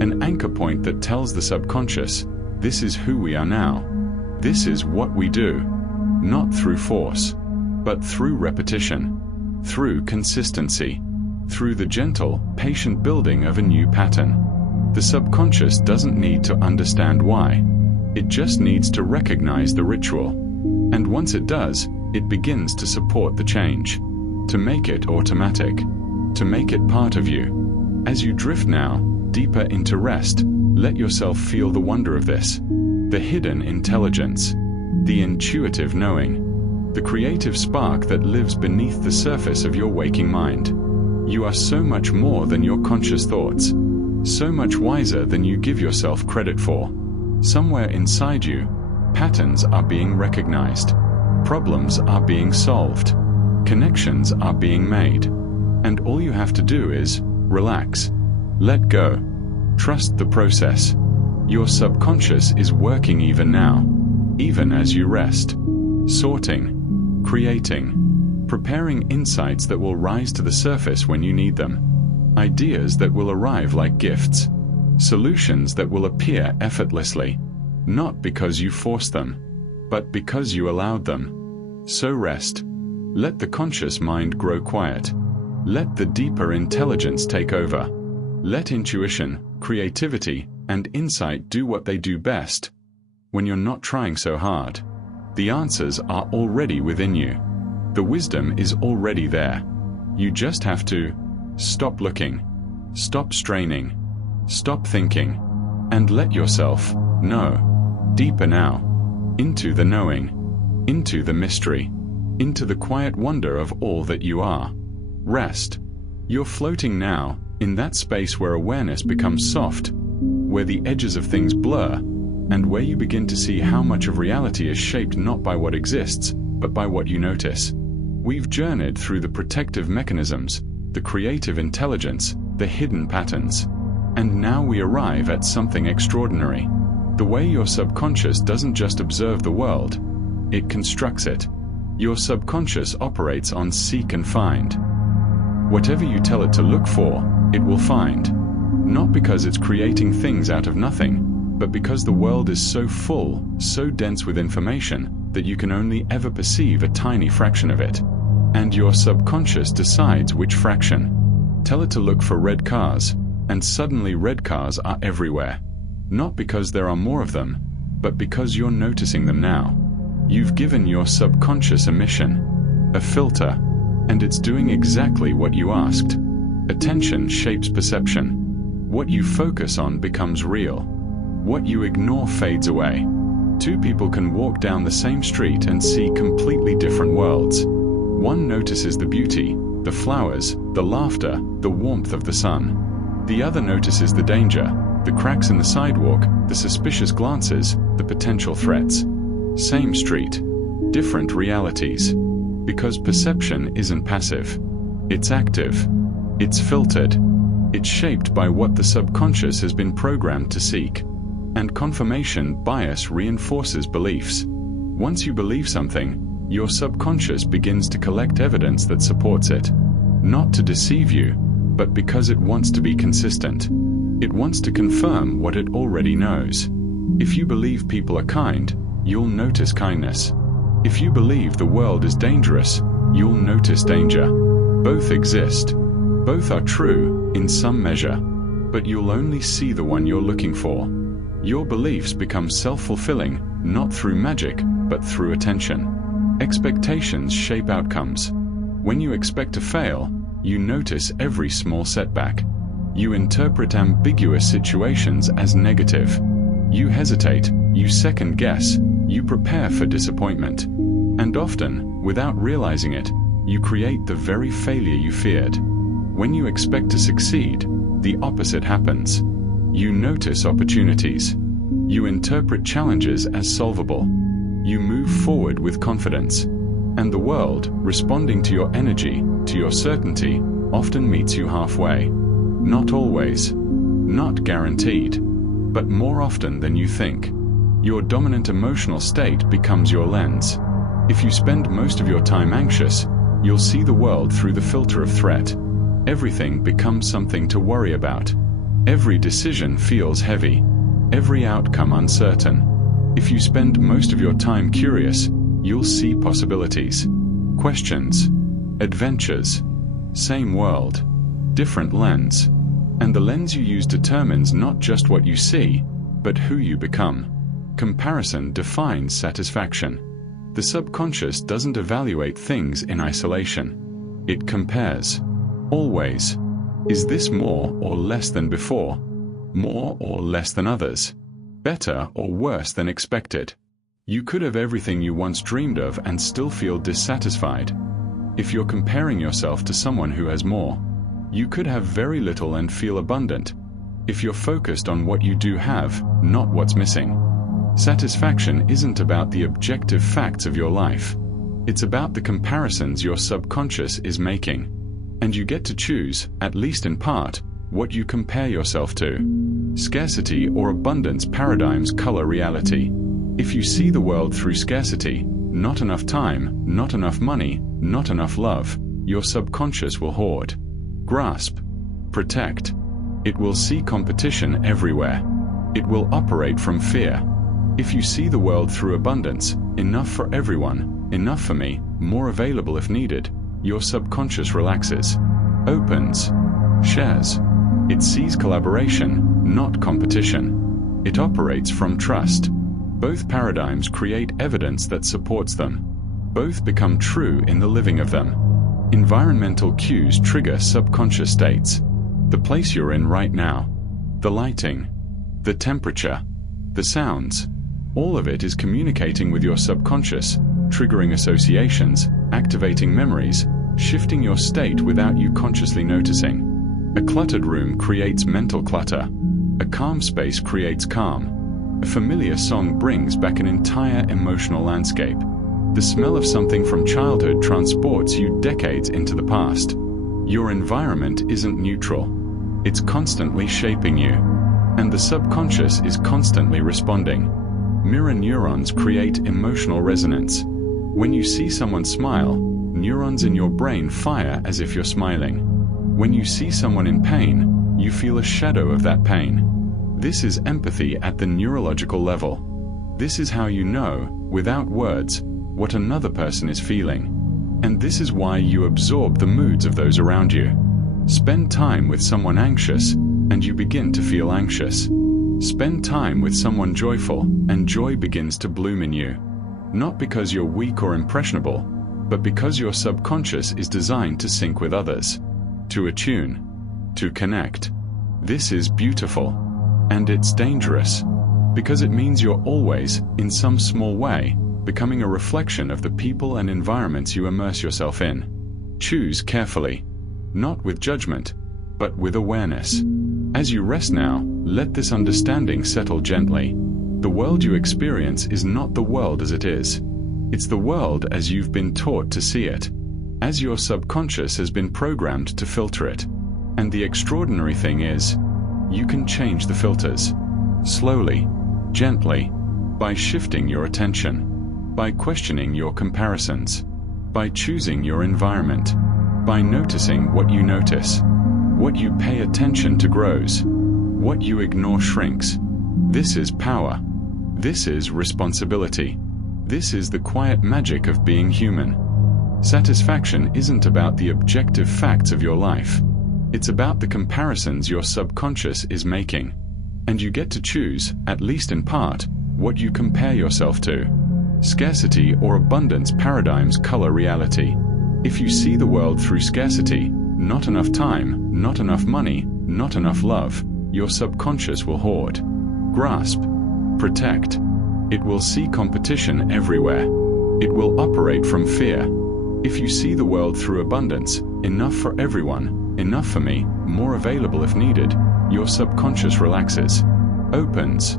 an anchor point that tells the subconscious, this is who we are now. This is what we do, not through force, but through repetition, through consistency, through the gentle, patient building of a new pattern. The subconscious doesn't need to understand why. It just needs to recognize the ritual. And once it does, it begins to support the change, to make it automatic, to make it part of you. As you drift now, deeper into rest, let yourself feel the wonder of this, the hidden intelligence, the intuitive knowing. the creative spark that lives beneath the surface of your waking mind. You are so much more than your conscious thoughts, so much wiser than you give yourself credit for. Somewhere inside you, patterns are being recognized, problems are being solved, connections are being made, and all you have to do is relax, let go, trust the process. Your subconscious is working even now, even as you rest, sorting, creating, preparing insights that will rise to the surface when you need them, ideas that will arrive like gifts, solutions that will appear effortlessly, not because you forced them, but because you allowed them. So rest. Let the conscious mind grow quiet. Let the deeper intelligence take over. Let intuition, creativity, and insight do what they do best. When you're not trying so hard, the answers are already within you. The wisdom is already there. You just have to stop looking, stop straining, stop thinking, and let yourself know. Deeper now, into the knowing, into the mystery, into the quiet wonder of all that you are. Rest. You're floating now, in that space where awareness becomes soft, where the edges of things blur, and where you begin to see how much of reality is shaped not by what exists, but by what you notice. We've journeyed through the protective mechanisms, the creative intelligence, the hidden patterns. And now we arrive at something extraordinary. The way your subconscious doesn't just observe the world, it constructs it. Your subconscious operates on seek and find. Whatever you tell it to look for, it will find. Not because it's creating things out of nothing, but because the world is so full, so dense with information, that you can only ever perceive a tiny fraction of it. And your subconscious decides which fraction. Tell it to look for red cars, and suddenly red cars are everywhere. Not because there are more of them, but because you're noticing them now. You've given your subconscious a mission, a filter, and it's doing exactly what you asked. Attention shapes perception. What you focus on becomes real. What you ignore fades away. Two people can walk down the same street and see completely different worlds. One notices the beauty, the flowers, the laughter, the warmth of the sun. The other notices the danger, the cracks in the sidewalk, the suspicious glances, the potential threats. Same street, different realities. Because perception isn't passive. It's active. It's filtered. It's shaped by what the subconscious has been programmed to seek. And confirmation bias reinforces beliefs. Once you believe something, your subconscious begins to collect evidence that supports it. Not to deceive you, but because it wants to be consistent. It wants to confirm what it already knows. If you believe people are kind, you'll notice kindness. If you believe the world is dangerous, you'll notice danger. Both exist. Both are true, in some measure. But you'll only see the one you're looking for. Your beliefs become self-fulfilling, not through magic, but through attention. Expectations shape outcomes. When you expect to fail, you notice every small setback. You interpret ambiguous situations as negative. You hesitate, you second guess, you prepare for disappointment. And often, without realizing it, you create the very failure you feared. When you expect to succeed, the opposite happens. You notice opportunities. You interpret challenges as solvable. You move forward with confidence. And the world, responding to your energy, to your certainty, often meets you halfway. Not always. Not guaranteed. But more often than you think. Your dominant emotional state becomes your lens. If you spend most of your time anxious, you'll see the world through the filter of threat. Everything becomes something to worry about. Every decision feels heavy. Every outcome uncertain. If you spend most of your time curious, you'll see possibilities. Questions. Adventures. Same world. Different lens. And the lens you use determines not just what you see, but who you become. Comparison defines satisfaction. The subconscious doesn't evaluate things in isolation. It compares. Always. Is this more or less than before? More or less than others? Better or worse than expected? You could have everything you once dreamed of and still feel dissatisfied. If you're comparing yourself to someone who has more, you could have very little and feel abundant. If you're focused on what you do have, not what's missing. Satisfaction isn't about the objective facts of your life. It's about the comparisons your subconscious is making. And you get to choose, at least in part, what you compare yourself to. Scarcity or abundance paradigms color reality. If you see the world through scarcity, not enough time, not enough money, not enough love, your subconscious will hoard, grasp, protect. It will see competition everywhere. It will operate from fear. If you see the world through abundance, enough for everyone, enough for me, more available if needed, your subconscious relaxes, opens, shares. It sees collaboration, not competition. It operates from trust. Both paradigms create evidence that supports them. Both become true in the living of them. Environmental cues trigger subconscious states. The place you're in right now, the lighting, the temperature, the sounds, all of it is communicating with your subconscious, triggering associations, activating memories, shifting your state without you consciously noticing. A cluttered room creates mental clutter. A calm space creates calm. A familiar song brings back an entire emotional landscape. The smell of something from childhood transports you decades into the past. Your environment isn't neutral. It's constantly shaping you. And the subconscious is constantly responding. Mirror neurons create emotional resonance. When you see someone smile, neurons in your brain fire as if you're smiling. When you see someone in pain, you feel a shadow of that pain. This is empathy at the neurological level. This is how you know, without words, what another person is feeling. And this is why you absorb the moods of those around you. Spend time with someone anxious, and you begin to feel anxious. Spend time with someone joyful, and joy begins to bloom in you. Not because you're weak or impressionable, but because your subconscious is designed to sync with others, to attune, to connect. This is beautiful. And it's dangerous, because it means you're always, in some small way, becoming a reflection of the people and environments you immerse yourself in. Choose carefully. Not with judgment, but with awareness. As you rest now, let this understanding settle gently. The world you experience is not the world as it is. It's the world as you've been taught to see it, as your subconscious has been programmed to filter it. And the extraordinary thing is, you can change the filters. Slowly, gently, by shifting your attention, by questioning your comparisons, by choosing your environment, by noticing what you notice. What you pay attention to grows. What you ignore shrinks. This is power. This is responsibility. This is the quiet magic of being human. Satisfaction isn't about the objective facts of your life. It's about the comparisons your subconscious is making. And you get to choose, at least in part, what you compare yourself to. Scarcity or abundance paradigms color reality. If you see the world through scarcity, not enough time, not enough money, not enough love, your subconscious will hoard, grasp, protect. It will see competition everywhere. It will operate from fear. If you see the world through abundance, enough for everyone, enough for me, more available if needed, your subconscious relaxes, opens,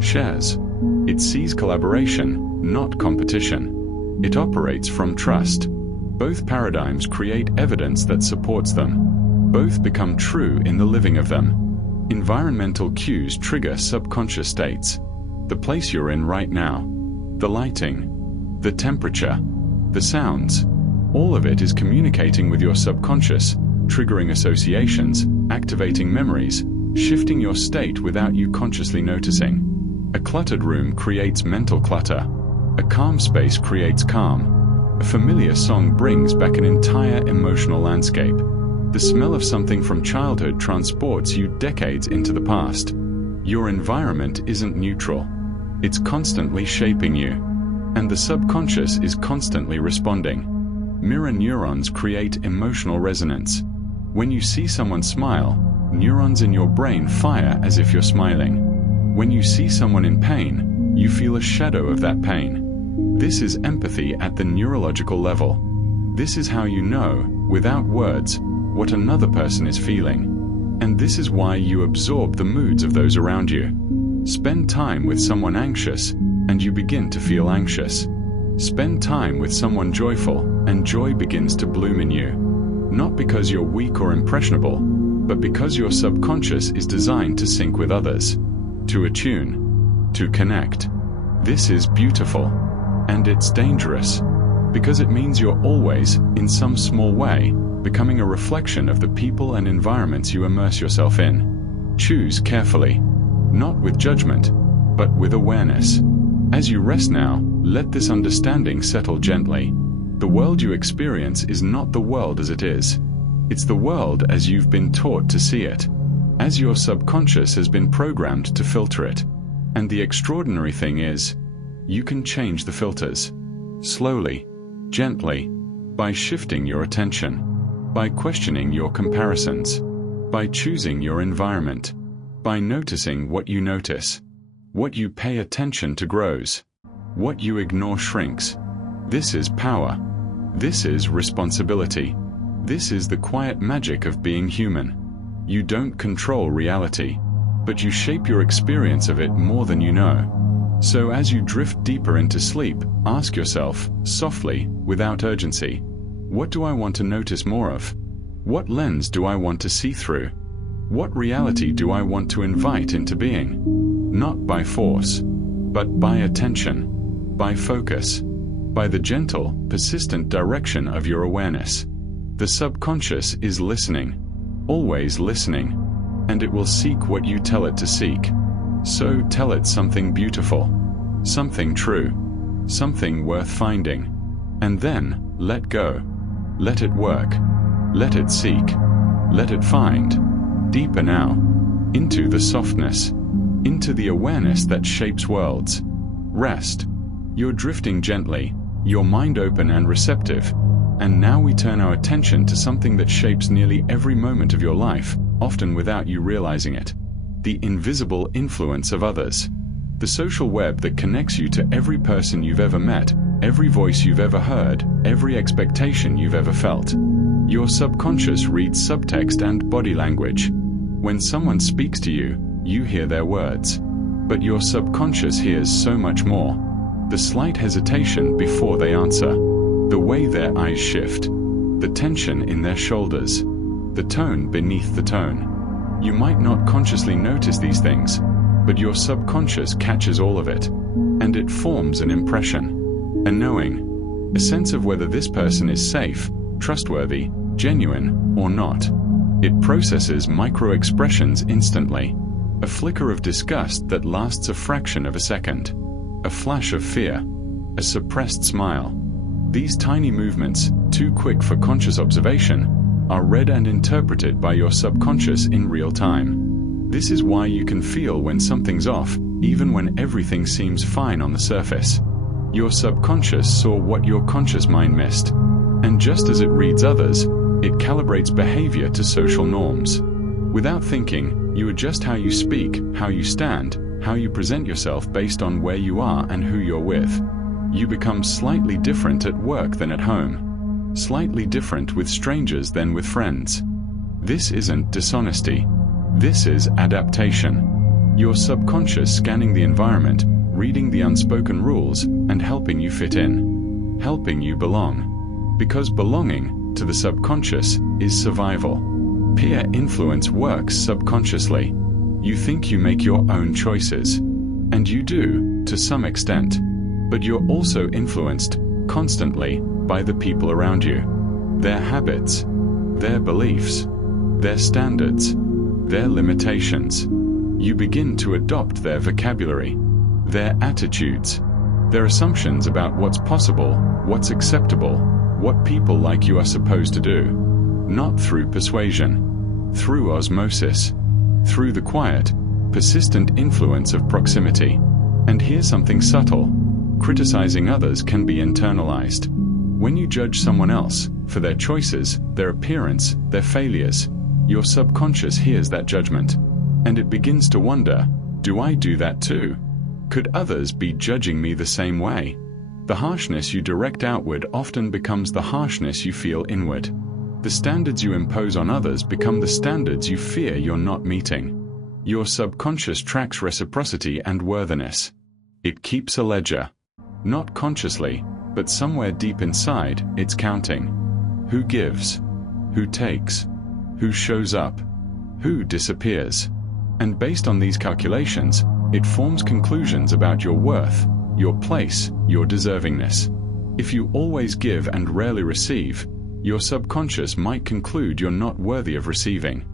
shares. It sees collaboration, not competition. It operates from trust. Both paradigms create evidence that supports them. Both become true in the living of them. Environmental cues trigger subconscious states. The place you're in right now, the lighting, the temperature, the sounds, all of it is communicating with your subconscious, triggering associations, activating memories, shifting your state without you consciously noticing. A cluttered room creates mental clutter. A calm space creates calm. A familiar song brings back an entire emotional landscape. The smell of something from childhood transports you decades into the past. Your environment isn't neutral. It's constantly shaping you. And the subconscious is constantly responding. Mirror neurons create emotional resonance. When you see someone smile, neurons in your brain fire as if you're smiling. When you see someone in pain, You feel a shadow of that pain. This is empathy at the neurological level. This is how you know, without words, what another person is feeling. And this is why you absorb the moods of those around you. Spend time with someone anxious, and you begin to feel anxious. Spend time with someone joyful, and joy begins to bloom in you. Not because you're weak or impressionable, but because your subconscious is designed to sync with others, to attune, to connect. This is beautiful, and it's dangerous, because it means you're always, in some small way, becoming a reflection of the people and environments you immerse yourself in. Choose carefully, not with judgment, but with awareness. As you rest now, let this understanding settle gently. The world you experience is not the world as it is. It's the world as you've been taught to see it, as your subconscious has been programmed to filter it. And the extraordinary thing is, you can change the filters. Slowly, gently, by shifting your attention, by questioning your comparisons, by choosing your environment, by noticing what you notice. What you pay attention to grows. What you ignore shrinks. This is power. This is responsibility. This is the quiet magic of being human. You don't control reality, but you shape your experience of it more than you know. So as you drift deeper into sleep, ask yourself, softly, without urgency, what do I want to notice more of? What lens do I want to see through? What reality do I want to invite into being? Not by force, but by attention, by focus, by the gentle, persistent direction of your awareness. The subconscious is listening, always listening, and it will seek what you tell it to seek. So tell it something beautiful, something true, something worth finding, and then let go. Let it work. Let it seek. Let it find. Deeper now, into the softness, into the awareness that shapes worlds. Rest. You're drifting gently, your mind open and receptive, and now we turn our attention to something that shapes nearly every moment of your life, often without you realizing it. The invisible influence of others. The social web that connects you to every person you've ever met, every voice you've ever heard, every expectation you've ever felt. Your subconscious reads subtext and body language. When someone speaks to you, you hear their words. But your subconscious hears so much more. The slight hesitation before they answer. The way their eyes shift. The tension in their shoulders. The tone beneath the tone. You might not consciously notice these things, but your subconscious catches all of it. And it forms an impression. A knowing. A sense of whether this person is safe, trustworthy, genuine, or not. It processes micro-expressions instantly. A flicker of disgust that lasts a fraction of a second. A flash of fear. A suppressed smile. These tiny movements, too quick for conscious observation, are read and interpreted by your subconscious in real time. This is why you can feel when something's off, even when everything seems fine on the surface. Your subconscious saw what your conscious mind missed. And just as it reads others, it calibrates behavior to social norms. Without thinking, you adjust how you speak, how you stand, how you present yourself based on where you are and who you're with. You become slightly different at work than at home. Slightly different with strangers than with friends. This isn't dishonesty. This is adaptation. Your subconscious scanning the environment, reading the unspoken rules, and helping you fit in. Helping you belong. Because belonging, to the subconscious, is survival. Peer influence works subconsciously. You think you make your own choices. And you do, to some extent. But you're also influenced, constantly, by the people around you. Their habits, their beliefs, their standards, their limitations. You begin to adopt their vocabulary, their attitudes, their assumptions about what's possible, what's acceptable, what people like you are supposed to do. Not through persuasion, through osmosis, through the quiet, persistent influence of proximity. And here's something subtle. Criticizing others can be internalized. When you judge someone else, for their choices, their appearance, their failures, your subconscious hears that judgment. And it begins to wonder, do I do that too? Could others be judging me the same way? The harshness you direct outward often becomes the harshness you feel inward. The standards you impose on others become the standards you fear you're not meeting. Your subconscious tracks reciprocity and worthiness. It keeps a ledger. Not consciously, but somewhere deep inside, it's counting. Who gives? Who takes? Who shows up? Who disappears? And based on these calculations, it forms conclusions about your worth, your place, your deservingness. If you always give and rarely receive, your subconscious might conclude you're not worthy of receiving.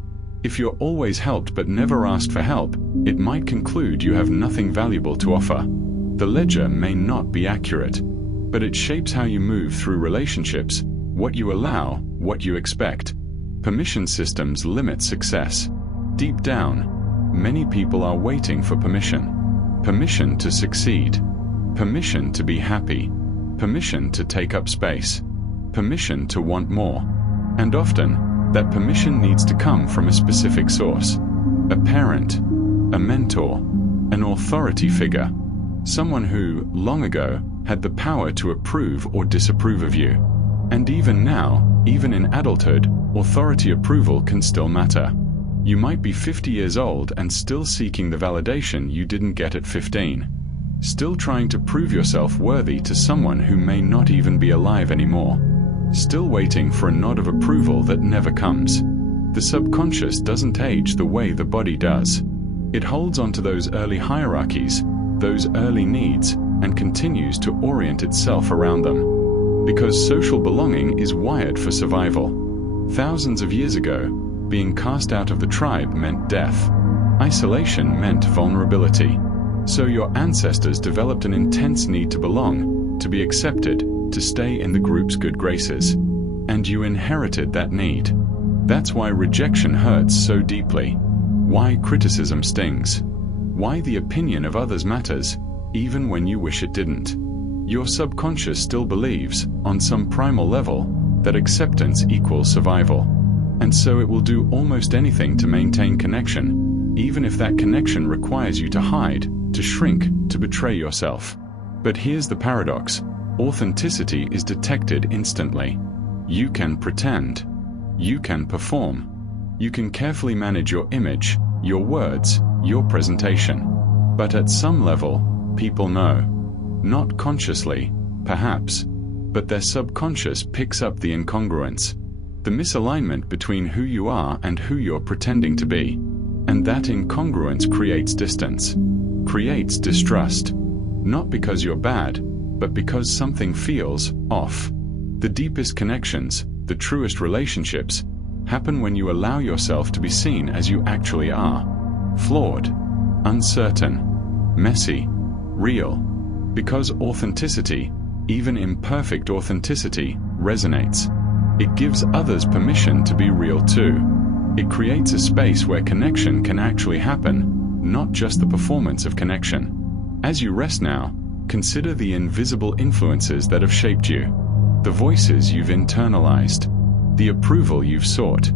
If you're always helped but never asked for help, it might conclude you have nothing valuable to offer. The ledger may not be accurate, but it shapes how you move through relationships, what you allow, what you expect. Permission systems limit success. Deep down, many people are waiting for permission. Permission to succeed. Permission to be happy. Permission to take up space. Permission to want more. And often, that permission needs to come from a specific source. A parent, a mentor, an authority figure. Someone who, long ago, had the power to approve or disapprove of you. And even now, even in adulthood, authority approval can still matter. You might be 50 years old and still seeking the validation you didn't get at 15. Still trying to prove yourself worthy to someone who may not even be alive anymore. Still waiting for a nod of approval that never comes. The subconscious doesn't age the way the body does. It holds onto those early hierarchies, those early needs, and continues to orient itself around them. Because social belonging is wired for survival. Thousands of years ago, being cast out of the tribe meant death. Isolation meant vulnerability. So your ancestors developed an intense need to belong, to be accepted, to stay in the group's good graces. And you inherited that need. That's why rejection hurts so deeply. Why criticism stings. Why the opinion of others matters, even when you wish it didn't. Your subconscious still believes, on some primal level, that acceptance equals survival. And so it will do almost anything to maintain connection, even if that connection requires you to hide, to shrink, to betray yourself. But here's the paradox. Authenticity is detected instantly. You can pretend. You can perform. You can carefully manage your image, your words, your presentation. But at some level, people know. Not consciously, perhaps, but their subconscious picks up the incongruence. The misalignment between who you are and who you're pretending to be. And that incongruence creates distance. Creates distrust. Not because you're bad, but because something feels off. The deepest connections, the truest relationships, happen when you allow yourself to be seen as you actually are. Flawed, uncertain, messy, real. Because authenticity, even imperfect authenticity, resonates. It gives others permission to be real too. It creates a space where connection can actually happen, not just the performance of connection. As you rest now, consider the invisible influences that have shaped you. The voices you've internalized. The approval you've sought.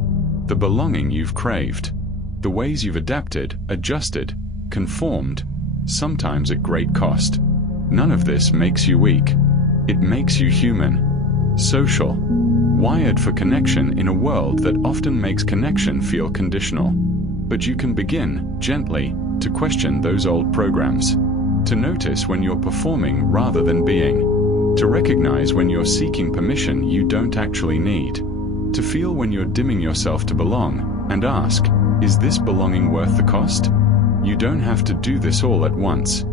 The belonging you've craved. The ways you've adapted, adjusted, conformed, sometimes at great cost. None of this makes you weak. It makes you human. Social. Wired for connection in a world that often makes connection feel conditional. But you can begin, gently, to question those old programs. To notice when you're performing rather than being. To recognize when you're seeking permission you don't actually need. To feel when you're dimming yourself to belong, and ask, is this belonging worth the cost? You don't have to do this all at once.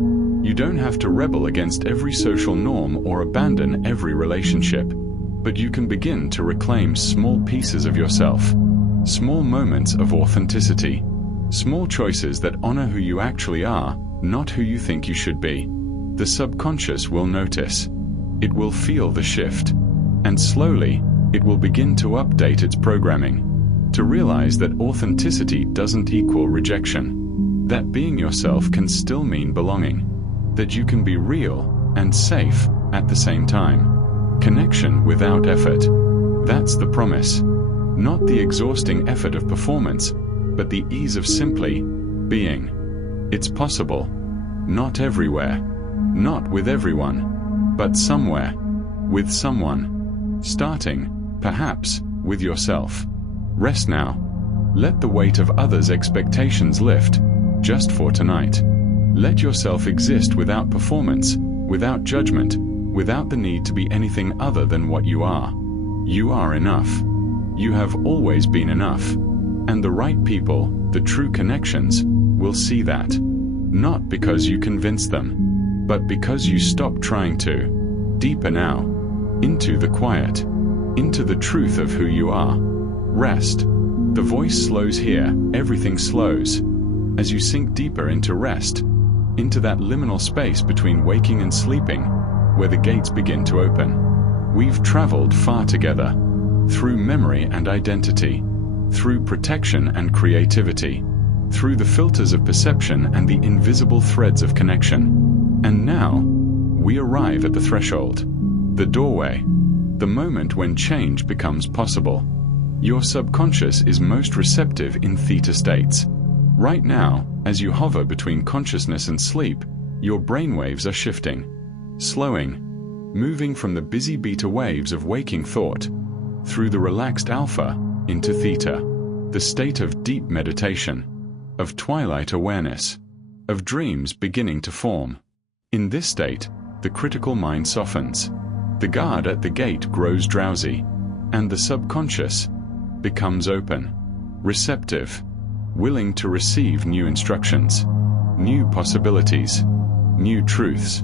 You don't have to rebel against every social norm or abandon every relationship. But you can begin to reclaim small pieces of yourself. Small moments of authenticity. Small choices that honor who you actually are, not who you think you should be. The subconscious will notice. It will feel the shift. And slowly, it will begin to update its programming. To realize that authenticity doesn't equal rejection. That being yourself can still mean belonging. That you can be real and safe at the same time. Connection without effort. That's the promise. Not the exhausting effort of performance, but the ease of simply being. It's possible. Not everywhere. Not with everyone. But somewhere. With someone. Starting, perhaps, with yourself. Rest now. Let the weight of others' expectations lift, just for tonight. Let yourself exist without performance, without judgment, without the need to be anything other than what you are. You are enough. You have always been enough. And the right people, the true connections, will see that. Not because you convince them, but because you stop trying to. Deeper now. Into the quiet. Into the truth of who you are. Rest. The voice slows here, everything slows. As you sink deeper into rest, into that liminal space between waking and sleeping, where the gates begin to open. We've traveled far together, through memory and identity, through protection and creativity, through the filters of perception and the invisible threads of connection. And now, we arrive at the threshold, the doorway, the moment when change becomes possible. Your subconscious is most receptive in theta states. Right now, as you hover between consciousness and sleep, your brainwaves are shifting, slowing, moving from the busy beta waves of waking thought, through the relaxed alpha, into theta, the state of deep meditation, of twilight awareness, of dreams beginning to form. In this state, the critical mind softens, the guard at the gate grows drowsy, and the subconscious becomes open, receptive, willing to receive new instructions, new possibilities, new truths.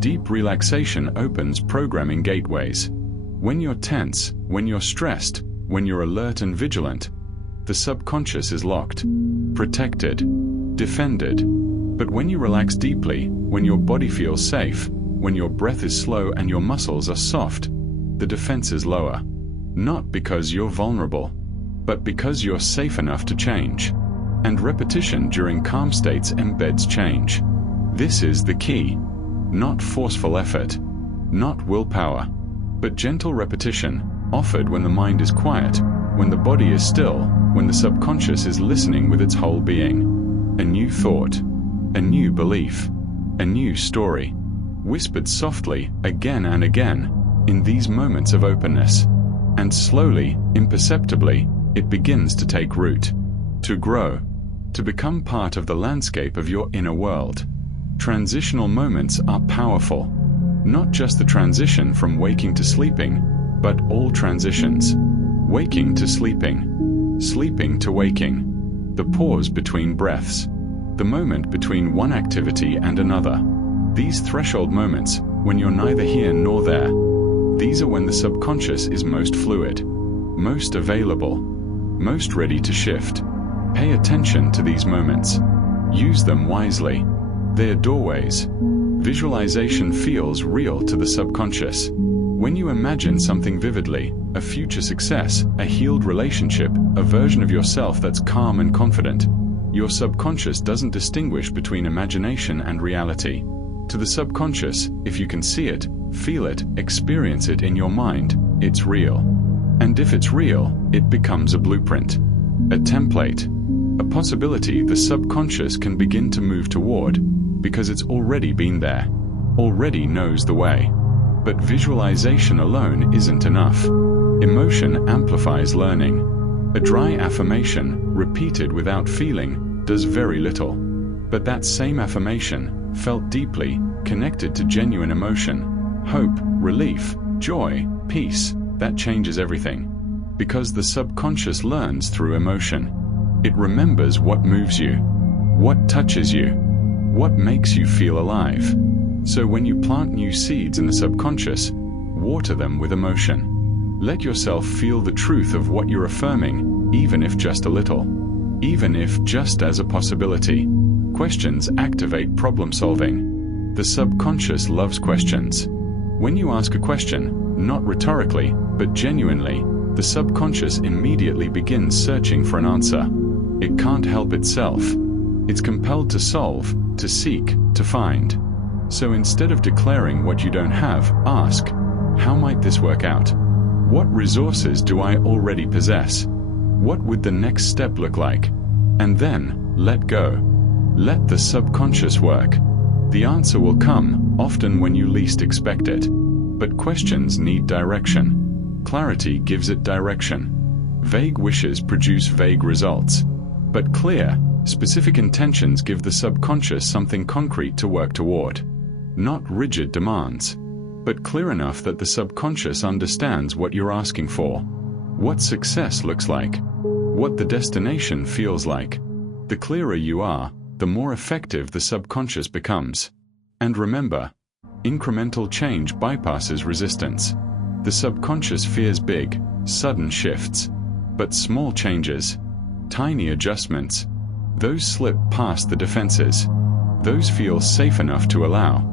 Deep relaxation opens programming gateways. When you're tense, when you're stressed, when you're alert and vigilant, the subconscious is locked, protected, defended. But when you relax deeply, when your body feels safe, when your breath is slow and your muscles are soft, the defenses lower. Not because you're vulnerable, but because you're safe enough to change. And repetition during calm states embeds change. This is the key. Not forceful effort, not willpower, but gentle repetition, offered when the mind is quiet, when the body is still, when the subconscious is listening with its whole being. A new thought, a new belief, a new story, whispered softly again and again in these moments of openness. And slowly, imperceptibly, it begins to take root, to grow, to become part of the landscape of your inner world. Transitional moments are powerful. Not just the transition from waking to sleeping, but all transitions. Waking to sleeping, sleeping to waking. The pause between breaths. The moment between one activity and another. These threshold moments, when you're neither here nor there, these are when the subconscious is most fluid, most available, most ready to shift. Pay attention to these moments. Use them wisely. They're doorways. Visualization feels real to the subconscious. When you imagine something vividly, a future success, a healed relationship, a version of yourself that's calm and confident, your subconscious doesn't distinguish between imagination and reality. To the subconscious, if you can see it, feel it, experience it in your mind, it's real. And if it's real, it becomes a blueprint, a template, a possibility the subconscious can begin to move toward, because it's already been there, already knows the way. But visualization alone isn't enough. Emotion amplifies learning. A dry affirmation, repeated without feeling, does very little. But that same affirmation, felt deeply, connected to genuine emotion, hope, relief, joy, peace, that changes everything. Because the subconscious learns through emotion. It remembers what moves you, what touches you, what makes you feel alive. So when you plant new seeds in the subconscious, water them with emotion. Let yourself feel the truth of what you're affirming, even if just a little. Even if just as a possibility. Questions activate problem solving. The subconscious loves questions. When you ask a question, not rhetorically, but genuinely, the subconscious immediately begins searching for an answer. It can't help itself. It's compelled to solve, to seek, to find. So instead of declaring what you don't have, ask, how might this work out? What resources do I already possess? What would the next step look like? And then, let go. Let the subconscious work. The answer will come, often when you least expect it. But questions need direction. Clarity gives it direction. Vague wishes produce vague results. But clear, specific intentions give the subconscious something concrete to work toward. Not rigid demands, but clear enough that the subconscious understands what you're asking for. What success looks like. What the destination feels like. The clearer you are, the more effective the subconscious becomes. And remember, incremental change bypasses resistance. The subconscious fears big, sudden shifts. But small changes, tiny adjustments, those slip past the defenses. Those feel safe enough to allow.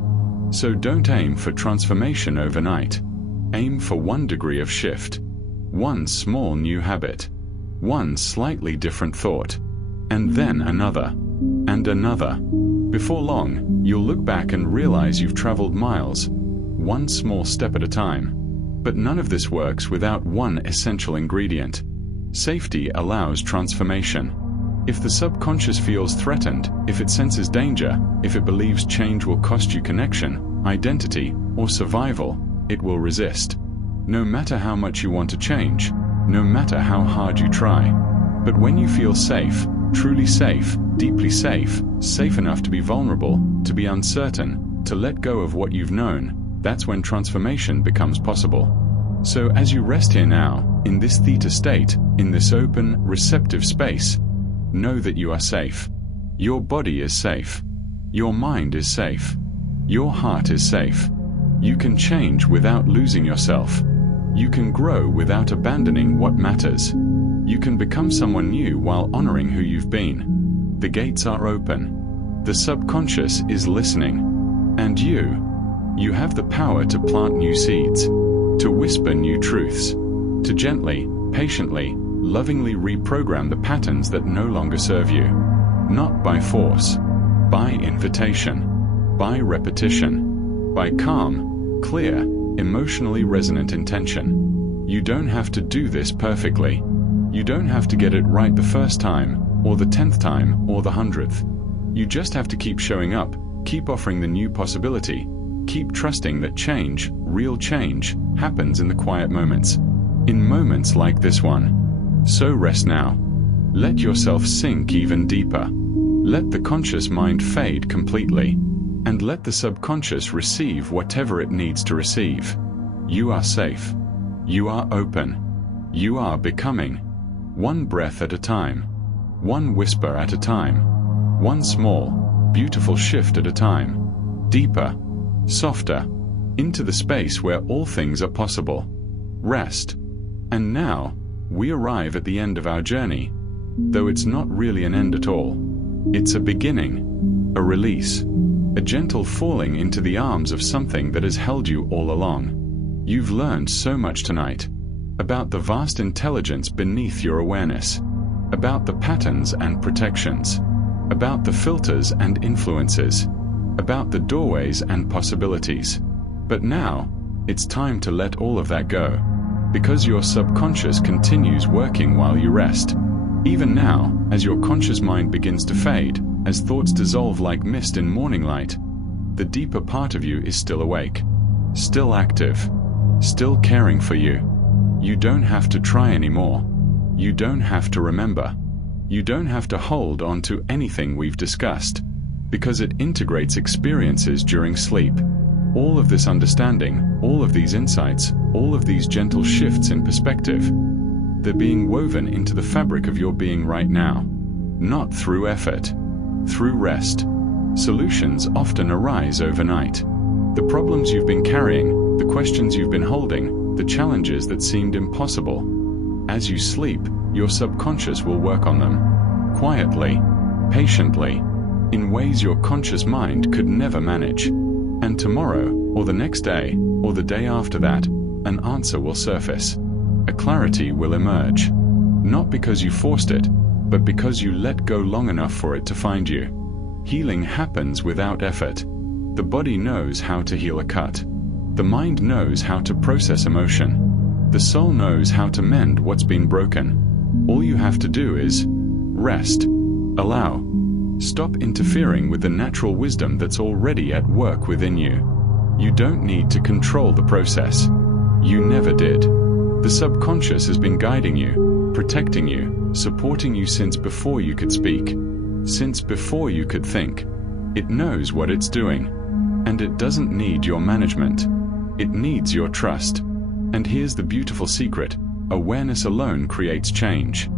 So don't aim for transformation overnight. Aim for 1 degree of shift. 1 small new habit. 1 slightly different thought. And then another. And another. Before long, you'll look back and realize you've traveled miles, 1 small step at a time. But none of this works without 1 essential ingredient. Safety allows transformation. If the subconscious feels threatened, if it senses danger, if it believes change will cost you connection, identity, or survival, it will resist. No matter how much you want to change, no matter how hard you try. But when you feel safe, truly safe, deeply safe, safe enough to be vulnerable, to be uncertain, to let go of what you've known, that's when transformation becomes possible. So as you rest here now, in this theta state, in this open, receptive space, know that you are safe. Your body is safe. Your mind is safe. Your heart is safe. You can change without losing yourself. You can grow without abandoning what matters. You can become someone new while honoring who you've been. The gates are open. The subconscious is listening. And you have the power to plant new seeds, to whisper new truths, to gently, patiently, lovingly reprogram the patterns that no longer serve you. Not by force, by invitation, by repetition, by calm, clear, emotionally resonant intention. You don't have to do this perfectly. You don't have to get it right the first time, or the 10th time, or the 100th. You just have to keep showing up, keep offering the new possibility, keep trusting that change, real change, happens in the quiet moments. In moments like this one. So rest now. Let yourself sink even deeper. Let the conscious mind fade completely. And let the subconscious receive whatever it needs to receive. You are safe. You are open. You are becoming. 1 breath at a time. 1 whisper at a time. 1 small, beautiful shift at a time. Deeper. Softer. Into the space where all things are possible. Rest. And now, we arrive at the end of our journey, though it's not really an end at all. It's a beginning, a release, a gentle falling into the arms of something that has held you all along. You've learned so much tonight, about the vast intelligence beneath your awareness, about the patterns and protections, about the filters and influences, about the doorways and possibilities. But now, it's time to let all of that go. Because your subconscious continues working while you rest. Even now, as your conscious mind begins to fade, as thoughts dissolve like mist in morning light, the deeper part of you is still awake, still active, still caring for you. You don't have to try anymore. You don't have to remember. You don't have to hold on to anything we've discussed, because it integrates experiences during sleep. All of this understanding, all of these insights, all of these gentle shifts in perspective, they're being woven into the fabric of your being right now. Not through effort, through rest. Solutions often arise overnight. The problems you've been carrying, the questions you've been holding, the challenges that seemed impossible. As you sleep, your subconscious will work on them. Quietly, patiently, in ways your conscious mind could never manage. And tomorrow, or the next day, or the day after that, an answer will surface. A clarity will emerge. Not because you forced it, but because you let go long enough for it to find you. Healing happens without effort. The body knows how to heal a cut. The mind knows how to process emotion. The soul knows how to mend what's been broken. All you have to do is rest, allow, Stop interfering with the natural wisdom that's already at work within you. You don't need to control the process. You never did. The subconscious has been guiding you, protecting you, supporting you since before you could speak, since before you could think. It knows what it's doing, and it doesn't need your management. It needs your trust. And here's the beautiful secret: awareness alone creates change.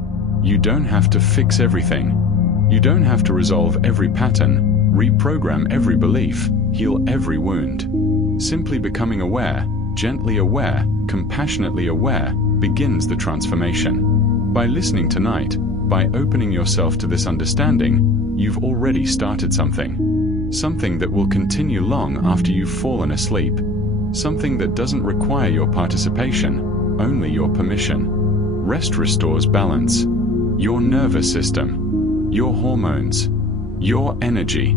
You don't have to fix everything. You don't have to resolve every pattern, reprogram every belief, heal every wound. Simply becoming aware, gently aware, compassionately aware, begins the transformation. By listening tonight, by opening yourself to this understanding, you've already started something. Something that will continue long after you've fallen asleep. Something that doesn't require your participation, only your permission. Rest restores balance. Your nervous system, your hormones, your energy,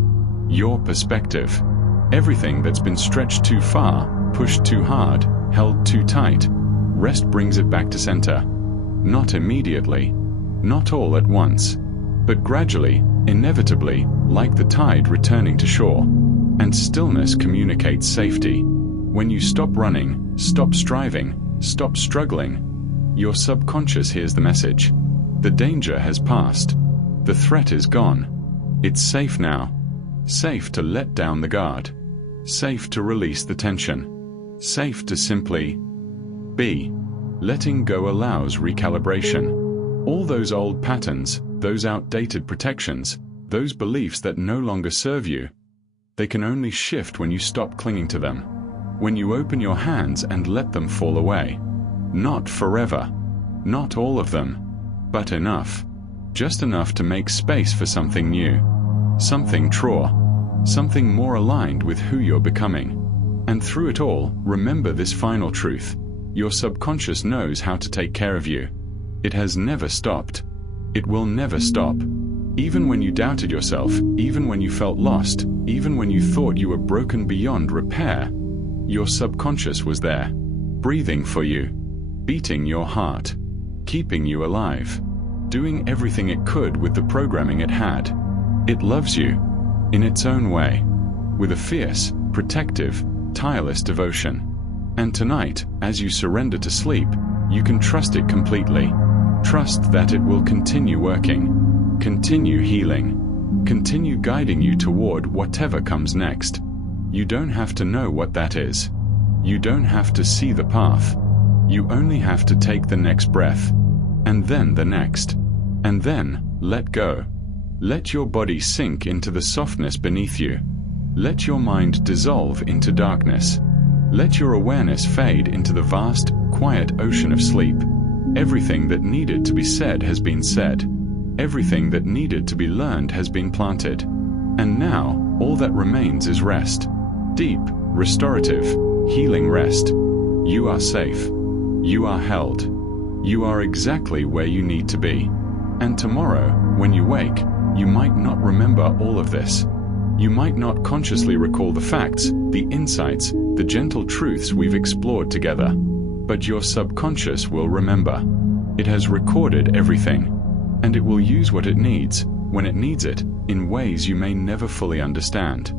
your perspective. Everything that's been stretched too far, pushed too hard, held too tight, rest brings it back to center. Not immediately, not all at once, but gradually, inevitably, like the tide returning to shore. And stillness communicates safety. When you stop running, stop striving, stop struggling, your subconscious hears the message. The danger has passed. The threat is gone. It's safe now. Safe to let down the guard. Safe to release the tension. Safe to simply be. Letting go allows recalibration. All those old patterns, those outdated protections, those beliefs that no longer serve you, they can only shift when you stop clinging to them. When you open your hands and let them fall away. Not forever. Not all of them. But enough. Just enough to make space for something new. Something truer. Something more aligned with who you're becoming. And through it all, remember this final truth. Your subconscious knows how to take care of you. It has never stopped. It will never stop. Even when you doubted yourself, even when you felt lost, even when you thought you were broken beyond repair, your subconscious was there, breathing for you, beating your heart, keeping you alive, doing everything it could with the programming it had. It loves you, in its own way, with a fierce, protective, tireless devotion. And tonight, as you surrender to sleep, you can trust it completely. Trust that it will continue working, continue healing, continue guiding you toward whatever comes next. You don't have to know what that is. You don't have to see the path. You only have to take the next breath, and then the next, and then let go. Let your body sink into the softness beneath you. Let your mind dissolve into darkness. Let your awareness fade into the vast, quiet ocean of sleep. Everything that needed to be said has been said. Everything that needed to be learned has been planted. And now, all that remains is rest. Deep, restorative, healing rest. You are safe. You are held. You are exactly where you need to be. And tomorrow, when you wake, you might not remember all of this. You might not consciously recall the facts, the insights, the gentle truths we've explored together. But your subconscious will remember. It has recorded everything. And it will use what it needs, when it needs it, in ways you may never fully understand.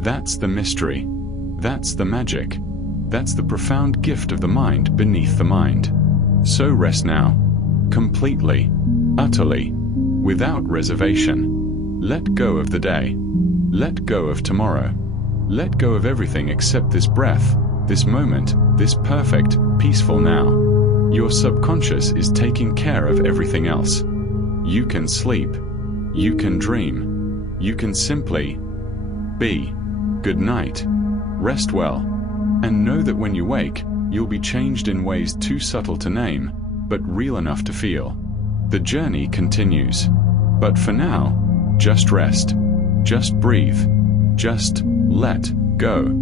That's the mystery. That's the magic. That's the profound gift of the mind beneath the mind. So rest now. Completely. Utterly. Without reservation. Let go of the day. Let go of tomorrow. Let go of everything except this breath, this moment, this perfect, peaceful now. Your subconscious is taking care of everything else. You can sleep. You can dream. You can simply be. Good night. Rest well. And know that when you wake, you'll be changed in ways too subtle to name, but real enough to feel. The journey continues. But for now, just rest. Just breathe. Just let go.